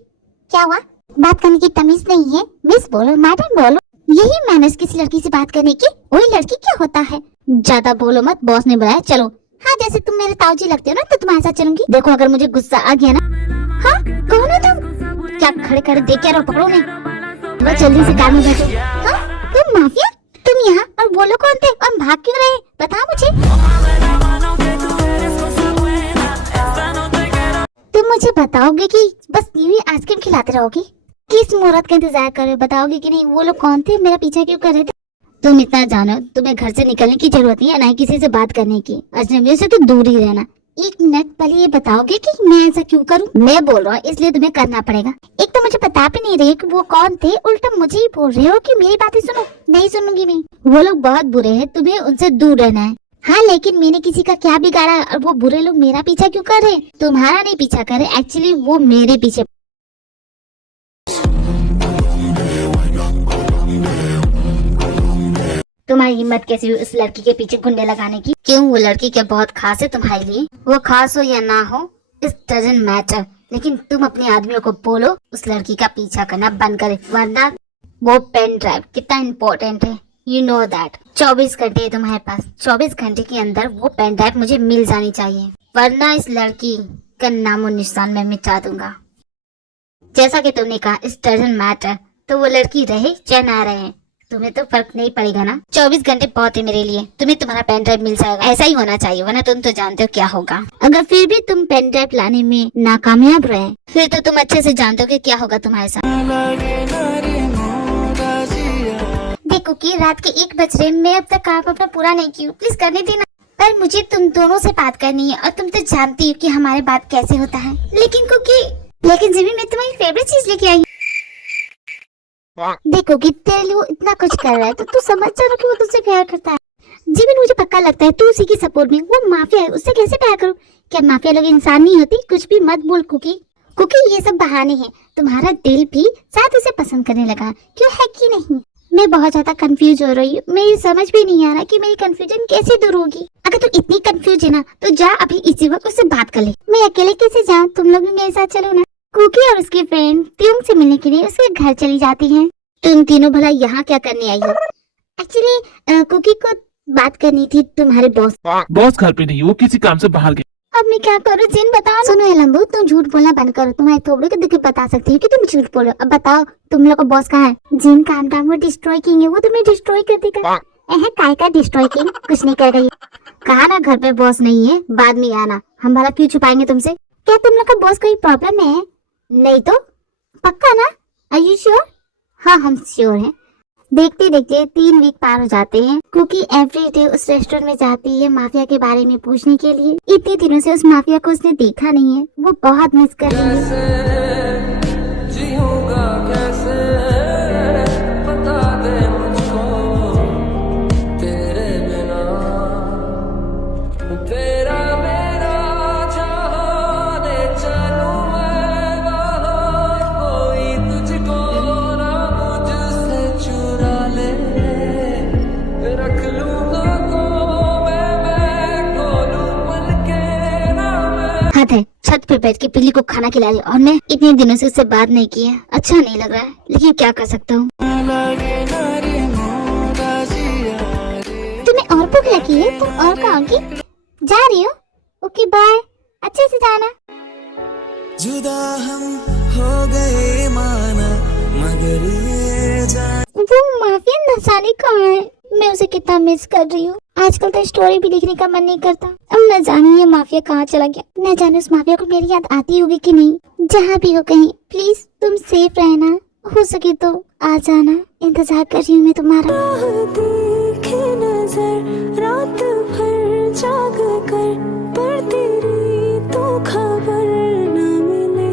क्या हुआ? बात करने की तमीज नहीं है? मिस बोलो, मैडम बोलो। यही मैनर्स किसी लड़की से बात करने की? ओए लड़की क्या होता है? ज्यादा बोलो मत, बॉस ने बुलाया। चलो। हाँ, जैसे तुम मेरे ताऊजी लगते हो ना, तो तुम्हारे साथ चलूंगी। देखो अगर मुझे गुस्सा आ गया ना। हाँ, कौन हो तुम? क्या खड़े खड़े देख क्या रहो? पकड़ो नहीं। बस जल्दी से कार में बैठो। हाँ, तुम माफिया? तुम यहाँ? और बोलो कौन थे और भाग क्यों रहे? बताओ मुझे। तुम मुझे बताओगे कि बस यूं ही आइसक्रीम खिलाते रहोगी? किस मुहूर्त का इंतजार कर रहे हो? बताओगे कि नहीं? वो लोग कौन थे? मेरा पीछा क्यों कर रहे थे? तुम इतना जानो, तुम्हें घर से निकलने की जरूरत नहीं है, ना ही किसी से बात करने की। अजनबियों से तो दूर ही रहना। एक मिनट पहले ये बताओगे कि मैं ऐसा क्यों करूं? मैं बोल रहा हूँ इसलिए तुम्हें करना पड़ेगा। एक तो मुझे बता भी नहीं रहे कि वो कौन थे, उल्टा मुझे ही बोल रहे हो कि मेरी बातें सुनो। नहीं सुनूंगी मैं। वो लोग बहुत बुरे हैं, तुम्हें उनसे दूर रहना है। हाँ लेकिन मैंने किसी का क्या बिगाड़ा और वो बुरे लोग मेरा पीछा क्यों कर रहे? तुम्हारा नहीं पीछा कर रहे, एक्चुअली वो मेरे पीछे। तुम्हारी हिम्मत कैसी हुई उस लड़की के पीछे गुंडे लगाने की? क्यों, वो लड़की क्या बहुत खास है तुम्हारे लिए? वो खास हो या ना हो, इट डजंट मैटर, लेकिन तुम अपने आदमियों को बोलो उस लड़की का पीछा करना बंद करे, वरना वो पेन ड्राइव कितना इम्पोर्टेंट है, यू नो दैट। 24 घंटे है तुम्हारे पास, 24 घंटे के अंदर वो पेन ड्राइव मुझे मिल जानी चाहिए, वरना इस लड़की का नामो निशान मैं मिटा दूंगा। जैसा कि तुमने कहा इट डजंट मैटर, तो वो लड़की रहे चाहे ना रहे, तुम्हें तो फर्क नहीं पड़ेगा ना। 24 घंटे बहुत है मेरे लिए, तुम्हें तुम्हारा पेन ड्राइव मिल जाएगा, ऐसा ही होना चाहिए, वरना तुम तो जानते हो क्या होगा। अगर फिर भी तुम पेन ड्राइव लाने में नाकामयाब रहे, फिर तो तुम अच्छे से जानते हो कि क्या होगा तुम्हारे साथ। देखो कि रात के 1 बज रहे, मैं अब तक काम अपना पूरा नहीं की हूँ, प्लीज करने देना। पर मुझे तुम दोनों से बात करनी है और तुम तो जानती हो कि हमारे बात कैसे होता है। लेकिन जिमी, मैं तुम्हारी फेवरेट चीज लेके आई। देखो कि तेरे लिए वो इतना कुछ कर रहा है तो तू समझ जाओ कि वो तुझसे प्यार करता है। जिमिन, मुझे पक्का लगता है तू उसी की सपोर्ट में, वो माफिया है, उससे कैसे प्यार करूं? क्या माफिया लोग इंसान नहीं होती? कुछ भी मत बोल कुकी। ये सब बहाने हैं, तुम्हारा दिल भी साथ उसे पसंद करने लगा, क्यों है कि नहीं? मैं बहुत ज्यादा कंफ्यूज हो रही हूँ, मेरी समझ भी नहीं आ रहा कि मेरी कंफ्यूजन कैसे दूर होगी। अगर तू इतनी कंफ्यूज है ना तो जा अभी इसी वक्त उससे बात कर ले। मैं अकेले कैसे जाऊँ, तुम लोग भी मेरे साथ चलो ना। कुकी और उसकी फ्रेंड त्योंग से मिलने के लिए उसके घर चली जाती हैं। तुम तीनों भला यहाँ क्या करने आई हो? एक्चुअली कुकी को बात करनी थी तुम्हारे बॉस। बॉस घर पे नहीं, वो किसी काम से बाहर गए। अब मैं क्या करूँ जिन, बताओ। सुनो ये लंबू, तुम झूठ बोलना बंद करो, तुम्हारे थोबड़े को देख के बता सकती हूँ कि तुम झूठ बोलो। अब बताओ तुम लोग का बॉस कहाँ है? जिन काम टाइम वो डिस्ट्रॉय किंग है, वो तुम्हें डिस्ट्रॉय कर देगा। काय का डिस्ट्रॉय किंग, कुछ नहीं करेगा ये। कहा ना घर पे बॉस नहीं है, बाद में आना, हम भला क्यों छुपाएंगे तुमसे? क्या तुम लोग का बॉस कोई प्रॉब्लम है? नहीं तो पक्का ना? Are you sure? हाँ हम श्योर हैं। देखते देखते 3 वीक पार हो जाते हैं। कुकी एवरीडे उस रेस्टोरेंट में जाती है माफिया के बारे में पूछने के लिए। इतने दिनों से उस माफिया को उसने देखा नहीं है, वो बहुत मिस कर रही है। है छत पे बैठ के बिल्ली को खाना खिला रही, और मैं इतने दिनों से उससे बात नहीं की है। अच्छा नहीं लग रहा है, लेकिन क्या कर सकता हूँ। तुम्हें और भूख लगी है? तुम और खाओगी? जा रही हो? ओके बाय, अच्छे से जाना। जुदा हम हो गए माना, मगर ये वो माफिया नसानी कहाँ है? मैं उसे कितना मिस कर रही हूँ। आजकल तो स्टोरी भी लिखने का मन नहीं करता। अब न जाने ये माफिया कहाँ चला गया, न जाने उस माफिया को मेरी याद आती होगी कि नहीं। जहाँ भी हो कहीं, प्लीज तुम सेफ रहना, हो सके तो आ जाना, इंतजार कर रही हूँ मैं तुम्हारा। रात भर जाग कर, पर तेरी तो खबर न मिले।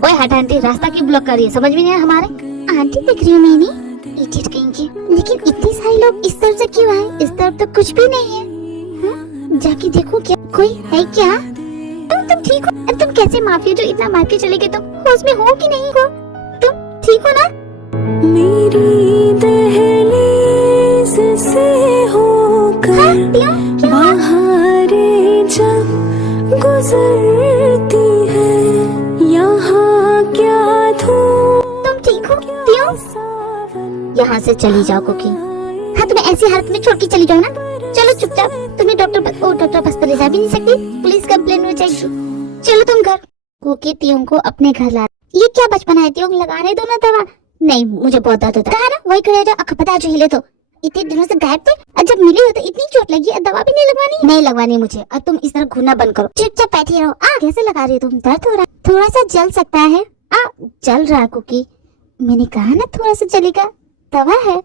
ओए हट आंटी, रास्ता क्यों ब्लॉक कर रही है? समझ में नहीं आया हमारे। आंटी दिख रही हूँ मैंने, इडियट कहेंगे। लेकिन इतने सारे लोग इस तरफ से क्यों आए? इस तरफ तो कुछ भी नहीं है। जाके देखो क्या कोई है क्या? तुम ठीक हो? तुम कैसे माफिया जो इतना मार के चले गए, तुम होश में हो कि नहीं हो? तुम ठीक हो ना? मेरी दहलीज से होकर बहारें जब गुजरती है, यहाँ क्या धूप। तुम ठीक हो? यहाँ से चली जाओ कुकी। हाँ तुम्हें ऐसी हालत में छोड़ के चली जाओ ना। चलो चुपचाप, तुम्हें डॉक्टर पास तो ले जा भी नहीं सकती, पुलिस कंप्लेन हो जाएगी। चलो तुम घर। कुकी त्योंग को अपने घर ला। ये क्या बचपना है त्योंग, लगा रहे दोनों दवा। नहीं मुझे बहुत दर्द होता है। कहा ना वही खड़े जाओ, अखपता जो हिले तो। इतने दिनों से गायब थे, और जब मिले हो तो इतनी चोट लगी, दवा भी नहीं लगवानी? नहीं लगवानी मुझे, और तुम इस तरह घूमना बंद करो, चुपचाप बैठी रहो। कैसे लगा रही हो तुम? दर्द हो रहा है? थोड़ा सा जल सकता है। जल रहा है कुकी, मैंने कहा ना थोड़ा सा जलेगा, दवा है।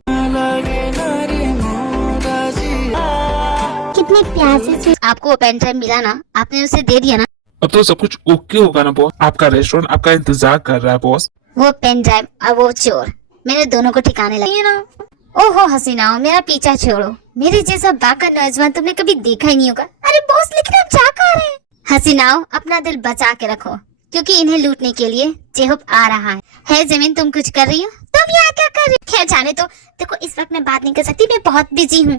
कितने प्यार से आपको वो पेन ड्राइव मिला ना, आपने उसे दे दिया ना? अब तो सब कुछ ओके होगा ना बॉस? आपका रेस्टोरेंट आपका इंतजार कर रहा है बॉस। वो पेन ड्राइव और वो चोर, मेरे दोनों को ठिकाने लगे ना। ओहो हसीनाओ, मेरा पीछा छोड़ो। मेरे जैसा बाका नौजवान तुमने कभी देखा ही नहीं होगा। अरे बॉस, लेकिन आप जा कहाँ रहे हैं? हसीनाओ, अपना दिल बचा के रखो, क्योंकि इन्हें लूटने के लिए जेहूब आ रहा है। जमीन, तुम कुछ कर रही हो? तुम यहाँ क्या कर रही हो? खैर जाने तो, देखो इस वक्त मैं बात नहीं कर सकती, मैं बहुत बिजी हूँ।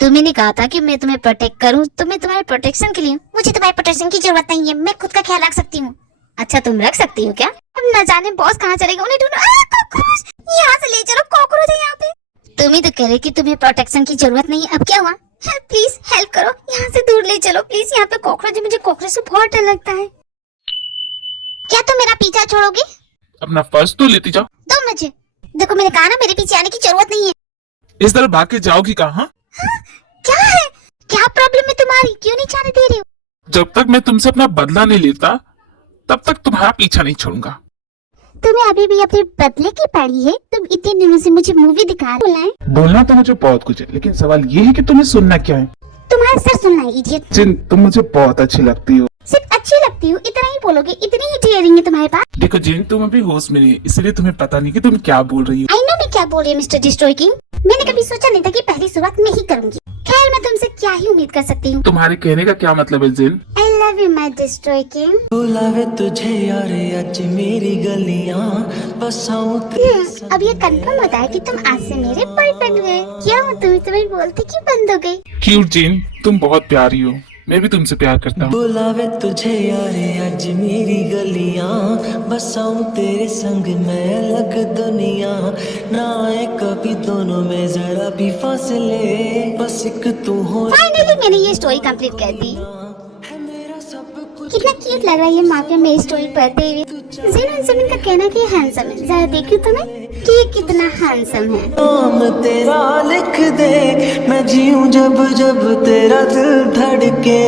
तुम्हें नहीं कहा था कि मैं तुम्हें प्रोटेक्ट करूँ, तो मैं तुम्हारे प्रोटेक्शन के लिए हूँ। मुझे तुम्हारे प्रोटेक्शन की जरूरत नहीं है, मैं खुद का ख्याल रख सकती हूँ। अच्छा, तुम रख सकती हो क्या? अब न जाने बॉस कहाँ चलेगा, उन्हें ढूंढो। कॉकरोच, यहाँ से ले चलो, कॉकरोच है यहाँ पे। तुम ही तो कह रहे कि तुम्हें प्रोटेक्शन की जरूरत नहीं है, अब क्या हुआ? हेल्प प्लीज, हेल्प करो, यहाँ से दूर ले चलो प्लीज। यहाँ पे कॉकरोच है, मुझे कॉकरोच से बहुत डर लगता है। क्या तुम मेरा पीछा छोड़ोगे? अपना फर्ज तो लेती जाओ। तुम मुझे देखो, मैंने कहा ना, मेरे पीछे आने की जरूरत नहीं है। इस तरह भाग के जाओगी कहाँ? क्या है? क्या प्रॉब्लम है तुम्हारी? क्यों नहीं जाने दे रहे हो? जब तक मैं तुमसे अपना बदला नहीं लेता, तब तक तुम्हारा पीछा नहीं छोड़ूंगा। तुम्हें अभी भी अपने बदले की पड़ी है? तुम इतने दिनों से मुझे मूवी दिखा रहे हो। बोलना तो मुझे बहुत कुछ है, लेकिन सवाल ये है कि तुम्हें सुनना क्या है? तुम्हारा सर सुनना है, इडियट। जिन, तुम मुझे बहुत अच्छी लगती हो। सिर्फ अच्छी लगती हो, इतना ही बोलोगे? इतनी ही डियरिंग है तुम्हारे पास? देखो जिन, तुम अभी होश में नहीं, इसलिए तुम्हें पता नहीं कि तुम क्या बोल रही हो। आई नो मैं क्या बोल रही हूँ मिस्टर डिस्ट्रॉय किंग। मैंने कभी सोचा नहीं था कि पहली शुरुआत मैं ही करूंगी। खैर, मैं तुमसे क्या ही उम्मीद कर सकती हूँ। तुम्हारे कहने का क्या मतलब है जिन? I love you my destroy king. बुलावे तुझे यारे अज मेरी गलियां बसाऊं अब ये कंफर्म होता है कि तुम आज से मेरे बॉयफ्रेंड हुए। क्या हूँ तुम्हें बोलते क्यों बंद हो गई? क्यूट जिन, तुम बहुत प्यारी हो, मैं भी तुमसे प्यार करता हूँ। बुलावे तुझे यारे अज मेरी गलियां बसाऊं तेरे संग मैं अलग दुनिया ना आए कभी दोनों में जरा भी फासले बस एक तू हो फाइनली मैंने ये स्टोरी कंप्लीट कर दी। है मेरा सब कुछ कितना क्यूट लग रहा है ये माफिया मेरी स्टोरी पढ़ते हुए। जिन का कहना कि हैंडसम है, जरा देखियो तुम्हें कि ये कितना हैंडसम है। नाम तेरा लिख दे मैं जीऊं जब जब तेरा दिल धड़के।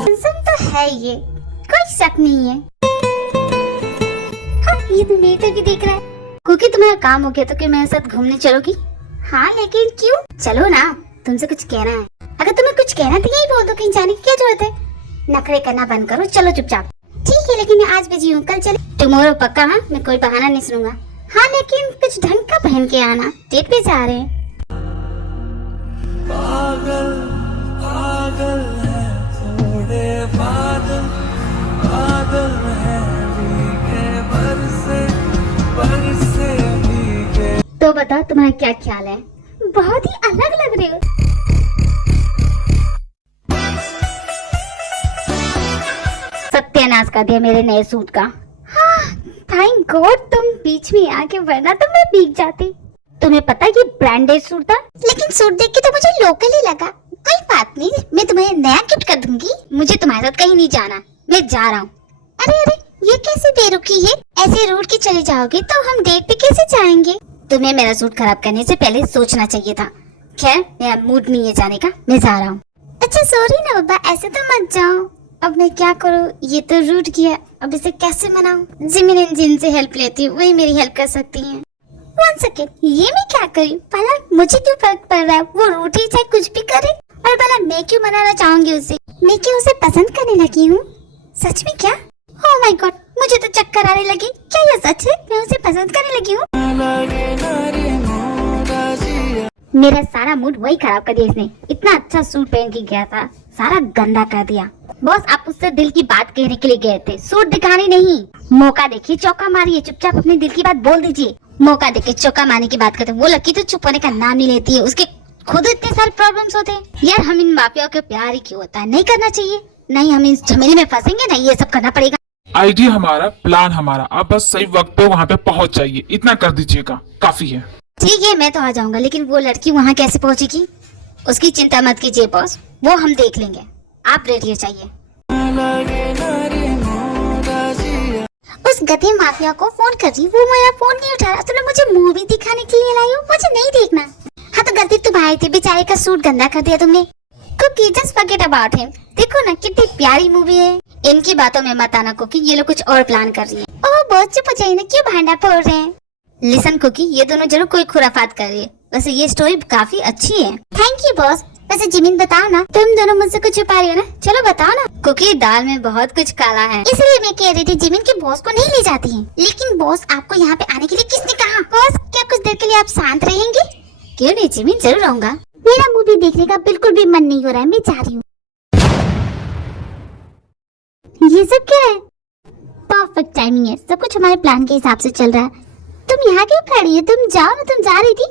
हैंडसम तो है ये, कोई शक नहीं है। हाँ, ये तो मेरे भी देख रहा है। क्योंकि तुम्हारा काम हो गया तो क्या मेरे साथ घूमने चलोगी? हाँ, लेकिन क्यों? चलो ना, तुमसे कुछ कहना है। अगर तुम्हें कुछ कहना तो यही बोल दो, कहीं जाने की क्या जरूरत है? नखरे करना बंद करो, चलो चुपचाप। ठीक है, लेकिन मैं आज बिजी हूँ, कल चले। टुमारो पक्का? हाँ, मैं कोई बहाना नहीं सुनूंगा। हाँ, लेकिन कुछ ढंग का पहन के आना, डेट पे जा रहे हैं। पागल पागल है थोड़े बादल बादल है भीगे बरसे भीगे। तो बताओ तुम्हारा क्या ख्याल है? बहुत ही अलग लग रहे हो। सत्यानाश कर दिया मेरे नए सूट का। हाँ, थैंक गॉड तुम बीच में आके, वरना तो मैं भीग जाती। तुम्हें पता है कि ब्रांडेड सूट था, लेकिन सूट देख के तो मुझे लोकल ही लगा। कोई बात नहीं, मैं तुम्हें नया गिफ्ट कर दूंगी। मुझे तुम्हारे साथ कहीं नहीं जाना, मैं जा रहा हूँ। अरे अरे, ये कैसी बेरुखी है? ऐसे रूठ के चले जाओगे तो हम डेट पे कैसे जाएंगे? तुम्हें मेरा सूट खराब करने से पहले सोचना चाहिए था। खैर, मेरा मूड नहीं है जाने का, मैं जा रहा हूँ। अच्छा सॉरी ना बाबा, ऐसे तो मत जाओ। अब मैं क्या करूँ? ये तो रूठ गया, अब इसे कैसे मनाऊं? जिमिन जिनसे हेल्प लेती हूँ, वही मेरी हेल्प कर सकती हैं। 1 सेकेंड, ये मैं क्या करूँ? भला मुझे क्यों फर्क पड़ रहा है? वो रूठ ही चाहे कुछ भी करे, और भला मैं क्यों मनाना चाहूंगी उसे? मैं क्यों उसे पसंद करने लगी हूँ? सच में क्या? ओह माय गॉड, मुझे तो चक्कर आने लगी। क्या ये सच है? मैं उसे पसंद करने लगी हूँ? मेरा सारा मूड वही खराब कर दिया इसने। इतना अच्छा सूट पहन के गया था, सारा गंदा कर दिया। बॉस, आप उससे दिल की बात कहने के लिए गए थे, सूट दिखाने नहीं। मौका देखिए, चौका मारिए, चुपचाप अपने दिल की बात बोल दीजिए। मौका देखे चौका मारने की बात करते, वो लड़की तो चुप होने का नाम नहीं लेती है। उसके खुद इतने सारे प्रॉब्लम्स होते हैं। यार, हम इन माफियाओं के प्यार ही क्यों होता है? नहीं करना चाहिए। नहीं, हम इस झमेले में फंसेंगे, नहीं ये सब करना पड़ेगा। आइडिया हमारा, प्लान हमारा, आप बस सही वक्त पे वहाँ पे पहुँच जाइए, इतना कर दीजिएगा, काफी है। ठीक है, मैं तो आ जाऊंगा, लेकिन वो लड़की वहाँ कैसे पहुँचेगी? उसकी चिंता मत कीजिए बॉस, वो हम देख लेंगे। आप रेडी हो जाइए। उस गधे माफिया को फोन कर रही, वो मेरा फोन नहीं उठा रहा। तुमने मुझे मूवी दिखाने के लिए लाई हो, मुझे नहीं देखना। हाँ तो गलती तुम्हारी थी, बेचारे का सूट गंदा कर दिया तुमने। Cookie, just forget about him. देखो ना कितनी प्यारी मूवी है। इनकी बातों में मत आना कुकी, ये लोग कुछ और प्लान कर रही है। ओह बहुत चुप हो जाइए ना, क्यों भांडा फोड़ रहे हैं? लिसन कुकी, ये दोनों जरूर कोई खुराफात कर रही है। वैसे ये स्टोरी काफी अच्छी है। थैंक यू बॉस, वैसे जिमिन बताओ ना, तुम दोनों मुझसे कुछ छुपा रही हो ना, चलो बताओ ना। कुकी, दाल में बहुत कुछ काला है, इसलिए मैं कह रही थी जिमिन के बॉस को नहीं ले जाती हैं। लेकिन बॉस आपको यहाँ पे आने के लिए किसने कहा? बॉस, क्या कुछ देर के लिए आप शांत रहेंगे? क्यों नहीं जिमिन, जरूर आऊंगा। मेरा मूवी देखने का बिल्कुल भी मन नहीं हो रहा है, मैं जा रही हूँ। ये सब क्या है? परफेक्ट टाइमिंग है, सब कुछ हमारे प्लान के हिसाब से चल रहा है। तुम यहाँ क्यों खड़ी है? तुम जाओ ना, तुम जा रही थी।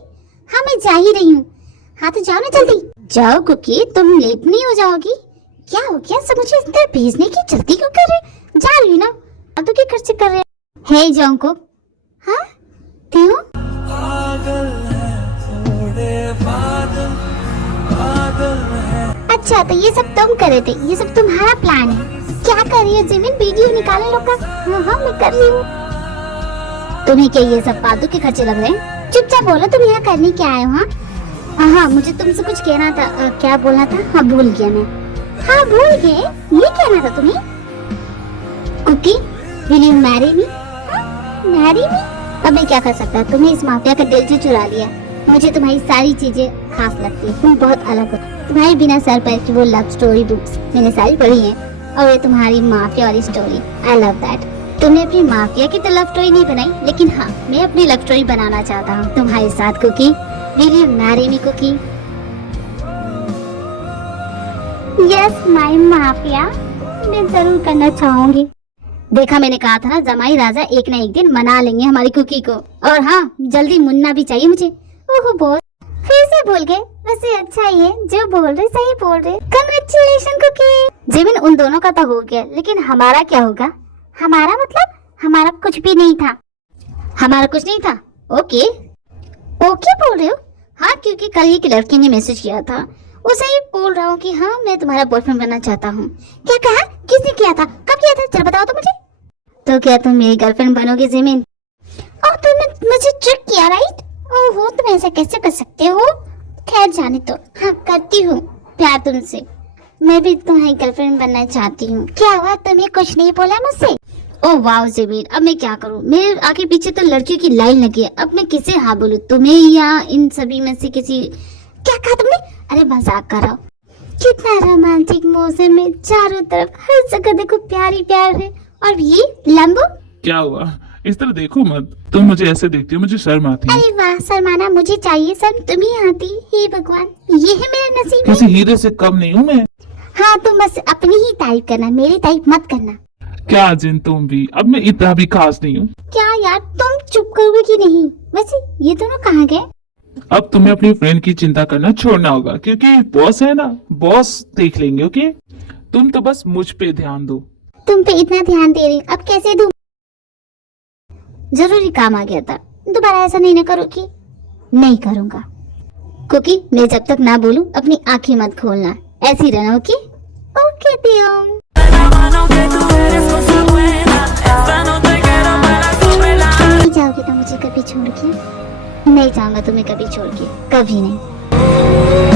हाँ मैं जा ही रही हूँ। हाँ तो जाओ ना जल्दी। जाओ कुकी, तुम लेट नहीं हो जाओगी? क्या हो गया? सब मुझे इस तरह भेजने की जल्दी क्यों कर रहे? जा रही ना, अब तो क्या खर्चे कर रहे हैं? हे जंगकुक, हाँ क्यों? अच्छा तो ये सब तुम कर रहे थे, ये सब तुम्हारा प्लान है। क्या कर रही हो जिमिन? वीडियो निकाले लोग का। हाँ मैं कर रही हूँ। तुम्हें क्या ये सब फालतू के खर्चे लग रहे हैं? चुपचाप बोलो, तुम यहाँ करने क्या आए हो? हाँ मुझे तुमसे कुछ कहना था। क्या बोलना था? हाँ भूल गया मैं। हाँ भूल गए, ये कहना था तुम्हें? Cookie, will you marry me? Marry me? अब मैं क्या कर सकता? तुमने इस माफिया का दिल से चुरा लिया। मुझे तुम्हारी सारी चीजें खास लगती है, तुम बहुत अलग हो। तुम्हारी बिना सर पैर की वो लव स्टोरी बुक्स मैंने सारी पढ़ी हैं, और ये तुम्हारी माफिया वाली स्टोरी, आई लव दैट। तुमने अपनी माफिया की तो लव स्टोरी नहीं बनाई, लेकिन हाँ मैं अपनी लव स्टोरी बनाना चाहता हूँ तुम्हारे साथ। Cookie, will you marry me Cookie? Yes my mafia, मैं जरूर करना चाहूंगी। देखा, मैंने कहा था ना, जमाई राजा एक न एक दिन मना लेंगे हमारी कुकी को। और हाँ जल्दी मुन्ना भी चाहिए मुझे। ओहो बॉस, फिर से भूल गए। वैसे अच्छा ही है, जो बोल रहे सही बोल रहे। Congratulation cookie. जिमिन, उन दोनों का तो हो गया, लेकिन हमारा क्या होगा? हमारा मतलब? हमारा कुछ भी नहीं था। हमारा कुछ नहीं था? ओके ओके बोल रहे हो? हाँ क्योंकि कल ही की लड़की ने मैसेज किया था, उसे ही बोल रहा हूँ कि हाँ मैं तुम्हारा बॉयफ्रेंड बनना चाहता हूँ। क्या कहा? किसने किया था? कब किया था? चल बताओ तो मुझे। तो क्या तुम मेरी गर्लफ्रेंड बनोगी जिमिन? और तुमने मुझे ट्रिक किया, राइट? ओहो, तुम ऐसा कैसे कर सकते हो? खैर जाने तो। हाँ करती हूँ प्यार तुमसे, मैं भी तुम्हारी गर्लफ्रेंड बनना चाहती हूँ। क्या हुआ, तुम्हें कुछ नहीं बोला मुझसे? ओह वाह जिमिन, अब मैं क्या करूँ? मेरे आगे पीछे तो लड़कियों की लाइन लगी है, अब मैं किसे हाँ बोलूँ? तुम्हें या इन सभी में से किसी? क्या कहा तुमने? अरे मजाक कर रहा हूँ। कितना रोमांटिक मौसम है, चारों तरफ हर जगह देखो प्यार ही प्यार है। और ये लंबो? क्या हुआ? इस तरह देखो मत, तुम मुझे ऐसे देखती हो, मुझे शर्म आती है। अरे वाह, शर्माना मुझे चाहिए, शर्म तुम्हें आती। हे भगवान, ये है मेरा नसीब। किसी हीरे से कम नहीं हूँ मैं। हाँ तुम बस अपनी ही तारीफ करना, मेरी तारीफ मत करना। क्या जिन, तुम भी, अब मैं इतना भी खास नहीं हूँ। क्या यार, तुम चुप करोगे कि नहीं? वैसे ये दोनों कहाँ गए? अब तुम्हें अपनी फ्रेंड की चिंता करना छोड़ना होगा, क्योंकि बॉस है ना, बॉस देख लेंगे। ओके, तुम तो बस मुझ पे ध्यान दो। तुम पे इतना ध्यान दे रही, अब कैसे दूं? जरूरी काम आ गया था, दोबारा ऐसा नहीं ना करोगी? नहीं करूंगा। क्योंकि मैं जब तक ना बोलूं अपनी आंखें मत खोलना, ऐसी रहना। ओके ओके दियों। नहीं जाओगे तो मुझे कभी छोड़ के? नहीं जाऊंगा तुम्हें कभी छोड़ के, कभी नहीं।